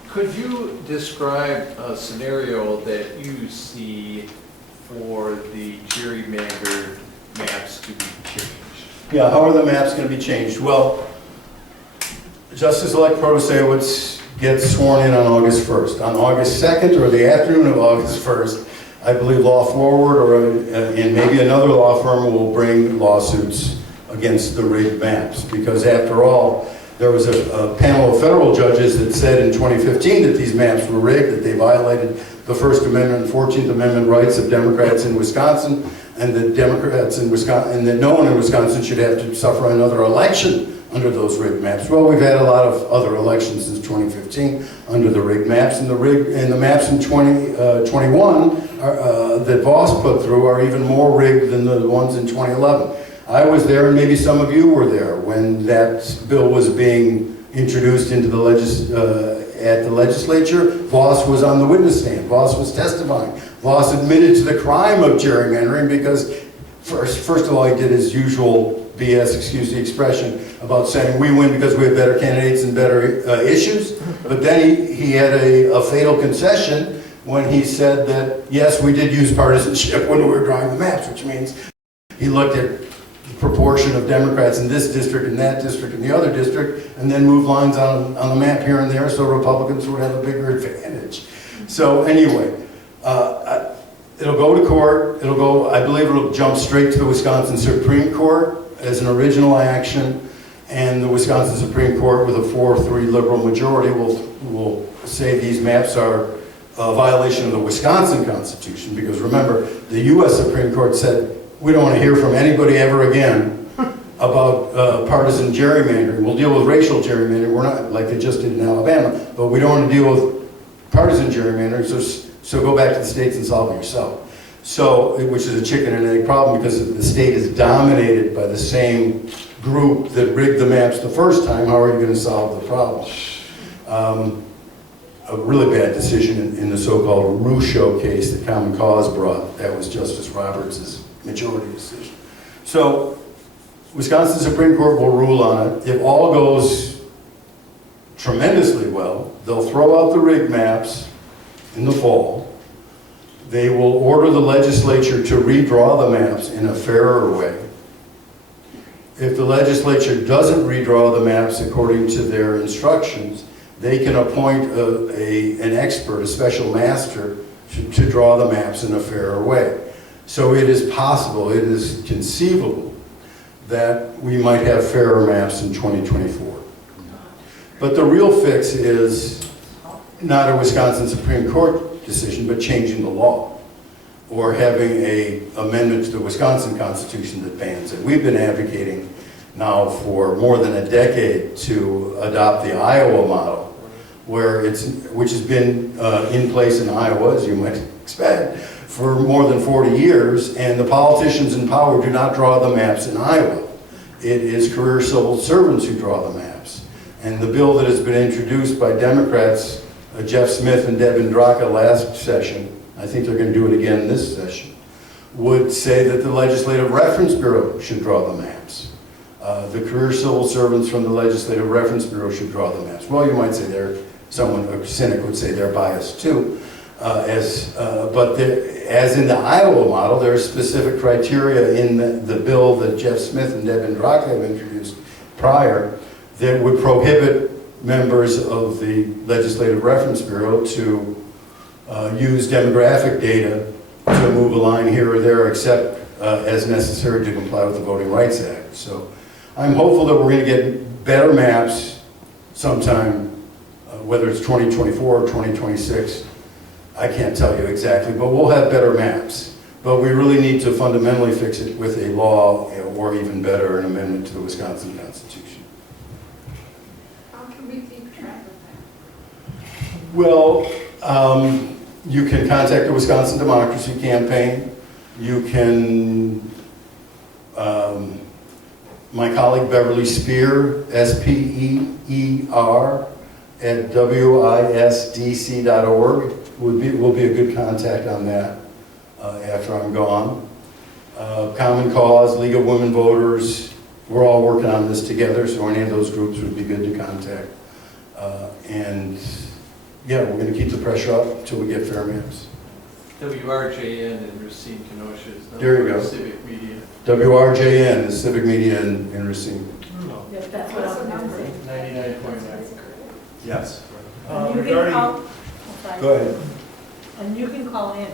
Could you describe a scenario that you see for the gerrymandered Yeah, how are the maps going to be changed? Well, Justice-elect Protasiewicz gets sworn in on August 1st. On August 2nd, or the afternoon of August 1st, I believe Law Forward and maybe another law firm will bring lawsuits against the rigged maps. Because after all, there was a panel of federal judges that said in 2015 that these maps were rigged, that they violated the First Amendment and 14th Amendment rights of Democrats in Wisconsin, and that Democrats in Wisconsin, and that no one in Wisconsin should have to suffer another election under those rigged maps. Well, we've had a lot of other elections since 2015 under the rigged maps, and the maps in 2021 that Voss put through are even more rigged than the ones in 2011. I was there, and maybe some of you were there, when that bill was being introduced into the at the legislature. Voss was on the witness stand. Voss was testifying. Voss admitted to the crime of gerrymandering because, first of all, he did his usual BS, excuse the expression, about saying we win because we have better candidates and better issues. But then he had a fatal concession when he said that, yes, we did use partisanship when we were drawing the maps, which means he looked at the proportion of Democrats in this district and that district and the other district, and then moved lines on the map here and there so Republicans would have a bigger advantage. So anyway, it'll go to court. I believe it'll jump straight to the Wisconsin Supreme Court as an original action, and the Wisconsin Supreme Court with a 4-3 liberal majority will say these maps are a violation of the Wisconsin Constitution, because remember, the U.S. Supreme Court said, we don't want to hear from anybody ever again about partisan gerrymandering. We'll deal with racial gerrymandering. We're not, like they just did in Alabama, but we don't want to deal with partisan gerrymandering, so go back to the states and solve it yourself. So, which is a chicken and egg problem, because the state is dominated by the same group that rigged the maps the first time. How are you going to solve the problem? A really bad decision in the so-called Rothschild case that Common Cause brought. That was Justice Roberts' majority decision. So, Wisconsin Supreme Court will rule on it. If all goes tremendously well, they'll throw out the rigged maps in the fall. They will order the legislature to redraw the maps in a fairer way. If the legislature doesn't redraw the maps according to their instructions, they can appoint an expert, a special master, to draw the maps in a fairer way. So it is possible, it is conceivable, that we might have fairer maps in 2024. But the real fix is not a Wisconsin Supreme Court decision, but changing the law, or having an amendment to the Wisconsin Constitution that bans it. We've been advocating now for more than a decade to adopt the Iowa model, which has been in place in Iowa, as you might expect, for more than 40 years, and the politicians in power do not draw the maps in Iowa. It is career civil servants who draw the maps. And the bill that has been introduced by Democrats, Jeff Smith and Devin Draka last session, I think they're going to do it again this session, would say that the Legislative Reference Bureau should draw the maps. The career civil servants from the Legislative Reference Bureau should draw the maps. Well, you might say a cynic would say they're biased too. But as in the Iowa model, there are specific criteria in the bill that Jeff Smith and Devin Draka have introduced prior that would prohibit members of the Legislative Reference Bureau to use demographic data to move a line here or there, except as necessary to comply with the Voting Rights Act. So I'm hopeful that we're going to get better maps sometime, whether it's 2024 or 2026. I can't tell you exactly, but we'll have better maps. But we really need to fundamentally fix it with a law, or even better, an amendment to the Wisconsin Constitution. How can we keep track of that? Well, you can contact the Wisconsin Democracy Campaign. You can, my colleague Beverly Speer, S-P-E-E-R, at wisdc.org will be a good contact on that after I'm gone. Common Cause, League of Women Voters, we're all working on this together, so any of those groups would be good to contact. And yeah, we're going to keep the pressure up until we get fair maps. WRJN in Racine, Kenosha is There you the go. civic media. WRJN is civic media in Racine. Yep, that's what I was gonna say. 99.9. Yes. And you can Regarding, call, sorry. Go ahead. And you can call in.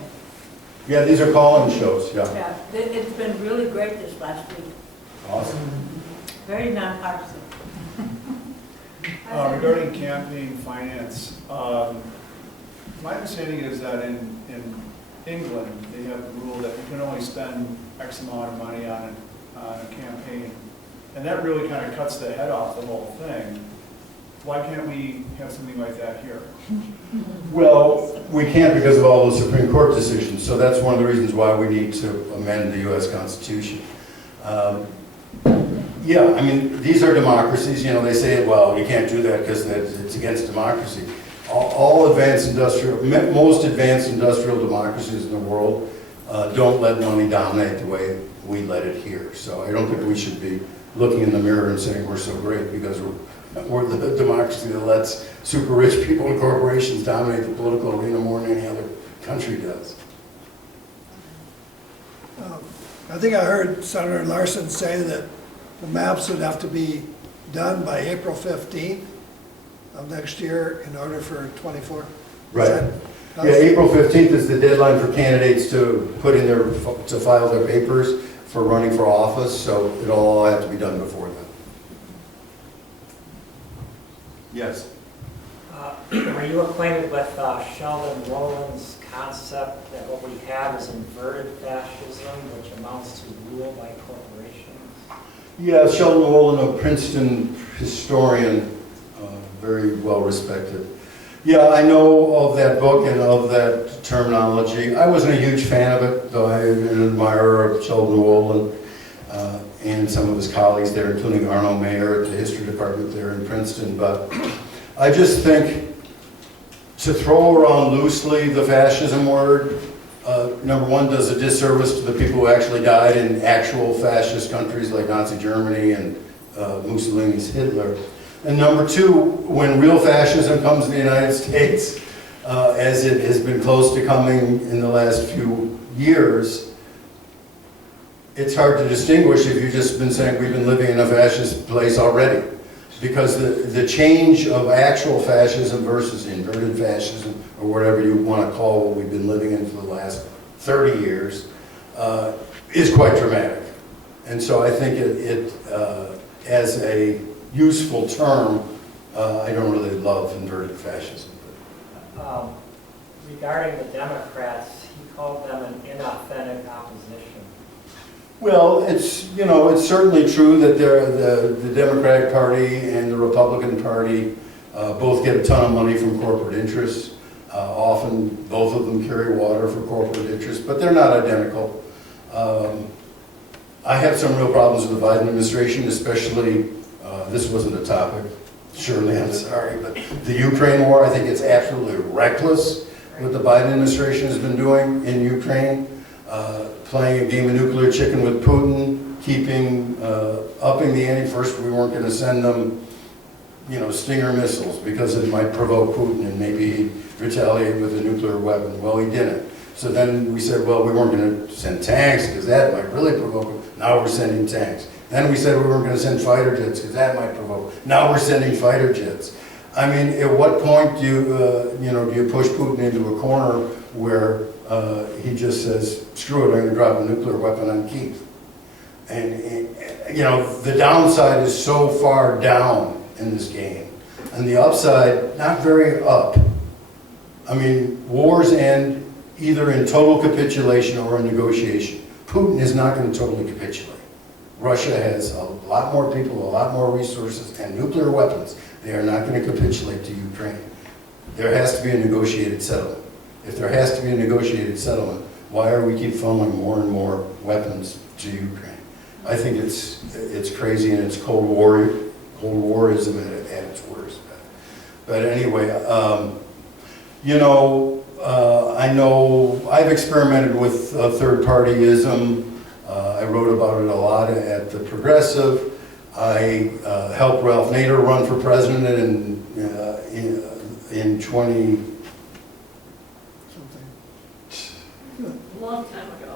Yeah, these are call-in shows, yeah. Yeah, it's been really great this last week, Awesome. very nonpartisan. regarding campaign finance, my understanding is that in England, they have the rule that you can only spend X amount of money on a campaign. And that really kind of cuts the head off the whole thing. Why can't we have something like that here? Well, we can't because of all the Supreme Court decisions, so that's one of the reasons why we need to amend the US Constitution. Yeah, I mean, these are democracies, you know, they say, well, you can't do that because it's against democracy. All advanced industrial, most advanced industrial democracies in the world don't let money dominate the way we let it here. So I don't think we should be looking in the mirror and saying we're so great because we're the democracy that lets super rich people and corporations dominate the political arena more than any other country does. I think I heard Senator Larson say that the maps would have to be done by April 15th of next year in order for 24. Right. Yeah, April 15th is the deadline for candidates to put in to file their papers for running for office, so it'll all have to be done before then. Yes. Are you acquainted with Sheldon Rowland's concept that what we have is inverted fascism, which amounts to rule by corporations? Yeah, Sheldon Rowland, a Princeton historian, very well respected. Yeah, I know of that book and of that terminology. I wasn't a huge fan of it, though I am an admirer of Sheldon Rowland and some of his colleagues there, including Arno Mayer at the history department there in Princeton. But I just think to throw around loosely the fascism word, number one, does a disservice to the people who actually died in actual fascist countries like Nazi Germany and Mussolini's Hitler. And number two, when real fascism comes to the United States, as it has been close to coming in the last few years, it's hard to distinguish if you've just been saying we've been living in a fascist place already. Because the change of actual fascism versus inverted fascism, or whatever you want to call what we've been living in for the last 30 years, is quite dramatic. And so I think it as a useful term, I don't really love inverted fascism. Regarding the Democrats, he called them an inauthentic opposition. Well, it's certainly true that the Democratic Party and the Republican Party both get a ton of money from corporate interests. Often both of them carry water for corporate interests, but they're not identical. I have some real problems with the Biden administration, especially, this wasn't a topic, surely I'm sorry, but the Ukraine war, I think it's absolutely reckless what the Biden administration has been doing in Ukraine. Playing a game of nuclear chicken with Putin, upping the ante. First, we weren't going to send them, Stinger missiles because it might provoke Putin and maybe he'd retaliate with a nuclear weapon. Well, he didn't. So then we said, well, we weren't going to send tanks because that might really provoke him. Now we're sending tanks. Then we said we weren't going to send fighter jets because that might provoke. Now we're sending fighter jets. I mean, at what point do you push Putin into a corner where he just says, screw it, I'm going to drop a nuclear weapon on Kyiv? And, the downside is so far down in this game. And the upside, not very up. I mean, wars end either in total capitulation or in negotiation. Putin is not going to totally capitulate. Russia has a lot more people, a lot more resources, and nuclear weapons. They are not going to capitulate to Ukraine. There has to be a negotiated settlement. If there has to be a negotiated settlement, why are we keep funneling more and more weapons to Ukraine? I think it's crazy and it's Cold Warism at its worst. But anyway, I know I've experimented with third-partyism. I wrote about it a lot at the Progressive. I helped Ralph Nader run for president in long time ago.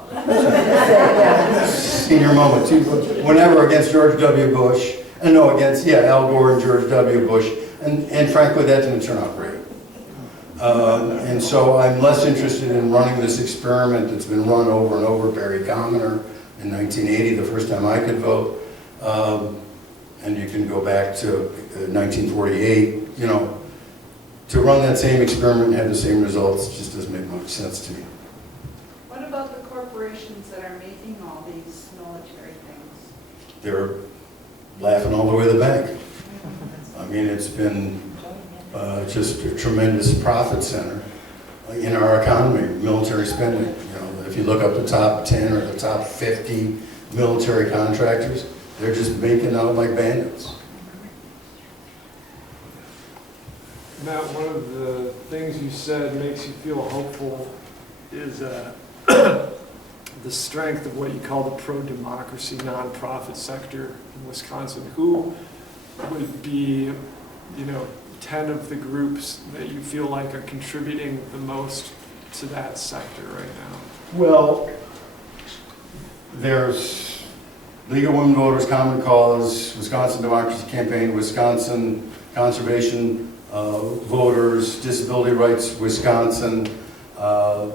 Senior moment, too. Whenever against George W. Bush, and no, against, yeah, Al Gore and George W. Bush, and frankly, that didn't turn out great. And so I'm less interested in running this experiment that's been run over and over, Barry Commoner in 1980, the first time I could vote. And you can go back to 1948, you know, to run that same experiment and have the same results just doesn't make much sense to me. What about the corporations that are making all these military things? They're laughing all the way to the bank. I mean, it's been just a tremendous profit center in our economy, military spending. You know, if you look up the top 10 or the top 50 military contractors, they're just making out like bandits. Matt, one of the things you said makes you feel hopeful is the strength of what you call the pro-democracy nonprofit sector in Wisconsin. Who would be, 10 of the groups that you feel like are contributing the most to that sector right now? Well, there's League of Women Voters, Common Cause, Wisconsin Democracy Campaign, Wisconsin Conservation Voters, Disability Rights Wisconsin, All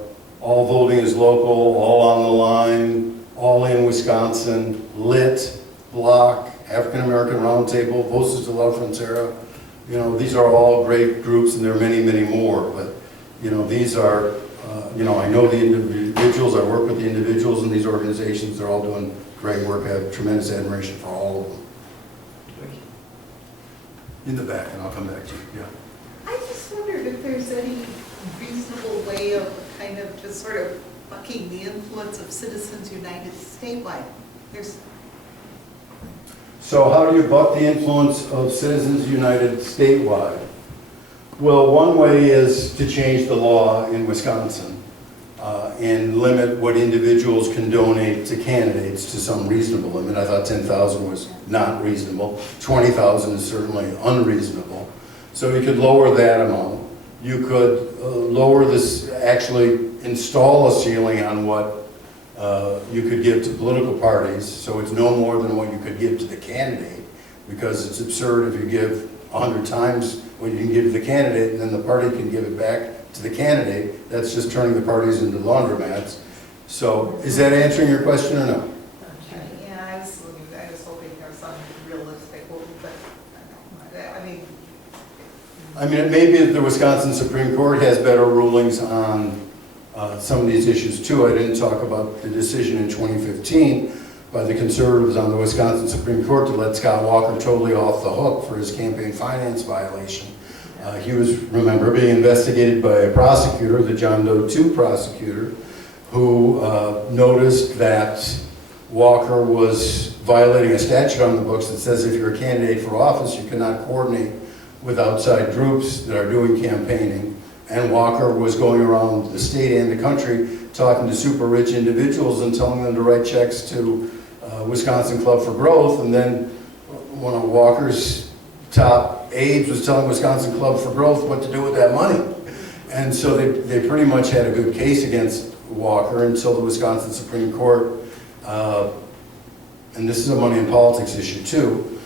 Voting is Local, All on the Line, All in Wisconsin, LIT, Block, African American Roundtable, Voices de la Frontera. You know, these are all great groups, and there are many, many more. But, these are, I know the individuals, I work with the individuals in these organizations. They're all doing great work. I have tremendous admiration for all of them. Thank you. In the back, and I'll come back to you. Yeah. I just wondered if there's any reasonable way of kind of just sort of bucking the influence of Citizens United statewide. So how do you buck the influence of Citizens United statewide? Well, one way is to change the law in Wisconsin and limit what individuals can donate to candidates to some reasonable limit. I thought 10,000 was not reasonable. 20,000 is certainly unreasonable. So you could lower that amount. You could lower this, actually install a ceiling on what you could give to political parties, so it's no more than what you could give to the candidate, because it's absurd if you give 100 times what you can give to the candidate and then the party can give it back to the candidate. That's just turning the parties into laundromats. So is that answering your question or no? Yeah, I was hoping there was something realistic, but I mean, it may be that the Wisconsin Supreme Court has better rulings on some of these issues too. I didn't talk about the decision in 2015 by the conservatives on the Wisconsin Supreme Court to let Scott Walker totally off the hook for his campaign finance violation. He was, remember, being investigated by a prosecutor, the John Doe 2 prosecutor, who noticed that Walker was violating a statute on the books that says if you're a candidate for office, you cannot coordinate with outside groups that are doing campaigning. And Walker was going around the state and the country talking to super rich individuals and telling them to write checks to Wisconsin Club for Growth. And then one of Walker's top aides was telling Wisconsin Club for Growth what to do with that money. And so they pretty much had a good case against Walker until the Wisconsin Supreme Court, and this is a money in politics issue too,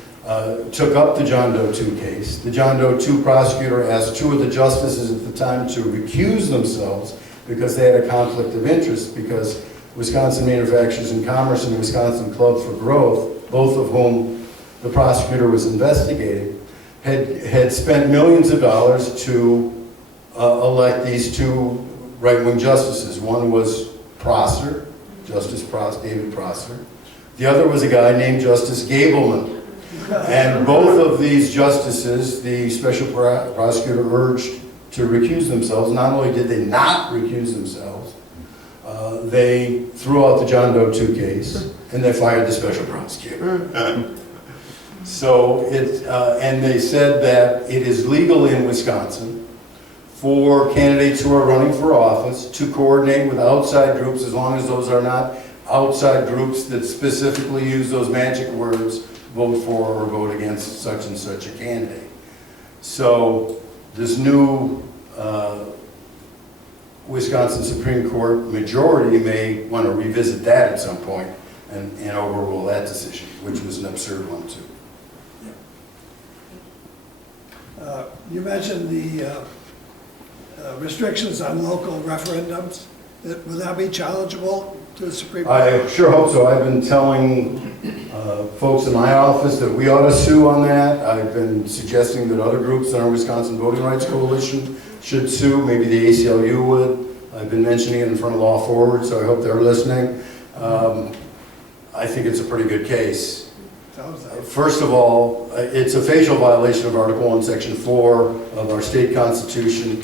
took up the John Doe 2 case. The John Doe 2 prosecutor asked 2 of the justices at the time to recuse themselves because they had a conflict of interest, because Wisconsin Manufacturers and Commerce and the Wisconsin Club for Growth, both of whom the prosecutor was investigating, had spent millions of dollars to elect these 2 right-wing justices. One was Prosser, Justice David Prosser. The other was a guy named Justice Gableman. And both of these justices, the special prosecutor urged to recuse themselves. Not only did they not recuse themselves, they threw out the John Doe 2 case, and they fired the special prosecutor. And they said that it is legal in Wisconsin for candidates who are running for office to coordinate with outside groups, as long as those are not outside groups that specifically use those magic words, vote for or vote against such and such a candidate. So this new Wisconsin Supreme Court majority may want to revisit that at some point and overrule that decision, which was an absurd one too. You mentioned the restrictions on local referendums. Would that be challengeable to the Supreme Court? I sure hope so. I've been telling folks in my office that we ought to sue on that. I've been suggesting that other groups in our Wisconsin Voting Rights Coalition should sue. Maybe the ACLU would. I've been mentioning it in front of Law Forward, so I hope they're listening. I think it's a pretty good case. First of all, it's a facial violation of Article 1, Section 4 of our state constitution,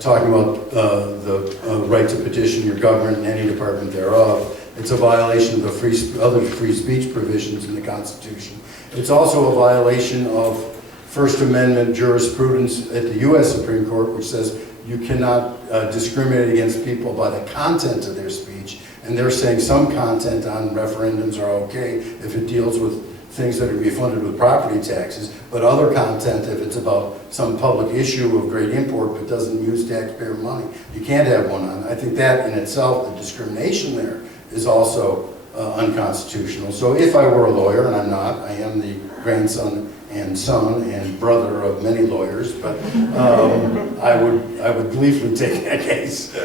talking about the right to petition your government and any department thereof. It's a violation of the other free speech provisions in the Constitution. It's also a violation of First Amendment jurisprudence at the U.S. Supreme Court, which says you cannot discriminate against people by the content of their speech. And they're saying some content on referendums are okay if it deals with things that are to be funded with property taxes, but other content, if it's about some public issue of great import but doesn't use taxpayer money, you can't have one on. I think that in itself, the discrimination there is also unconstitutional. So if I were a lawyer, and I'm not, I am the grandson and son and brother of many lawyers, but I would gleefully take that case.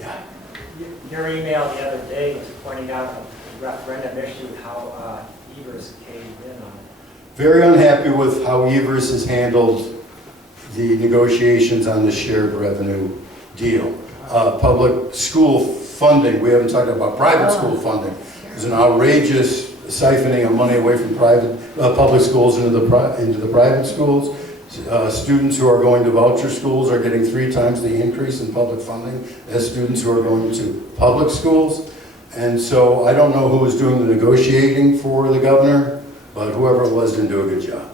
Yeah. Your email the other day was pointing out a referendum issue, how Evers caved in on it. Very unhappy with how Evers has handled the negotiations on the shared revenue deal. Public school funding, we haven't talked about private school funding. There's an outrageous siphoning of money away from public schools into the private schools. Students who are going to voucher schools are getting 3 times the increase in public funding as students who are going to public schools. And so I don't know who was doing the negotiating for the governor, but whoever it was didn't do a good job.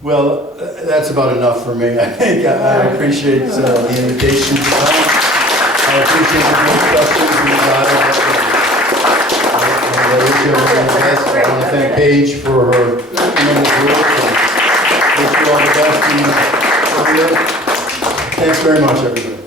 Well, that's about enough for me. I think I appreciate the invitation to come. I appreciate the good questions and I wish everyone the best. I want to thank Paige for her tremendous work and wish you all the best in your career. Thanks very much, everybody.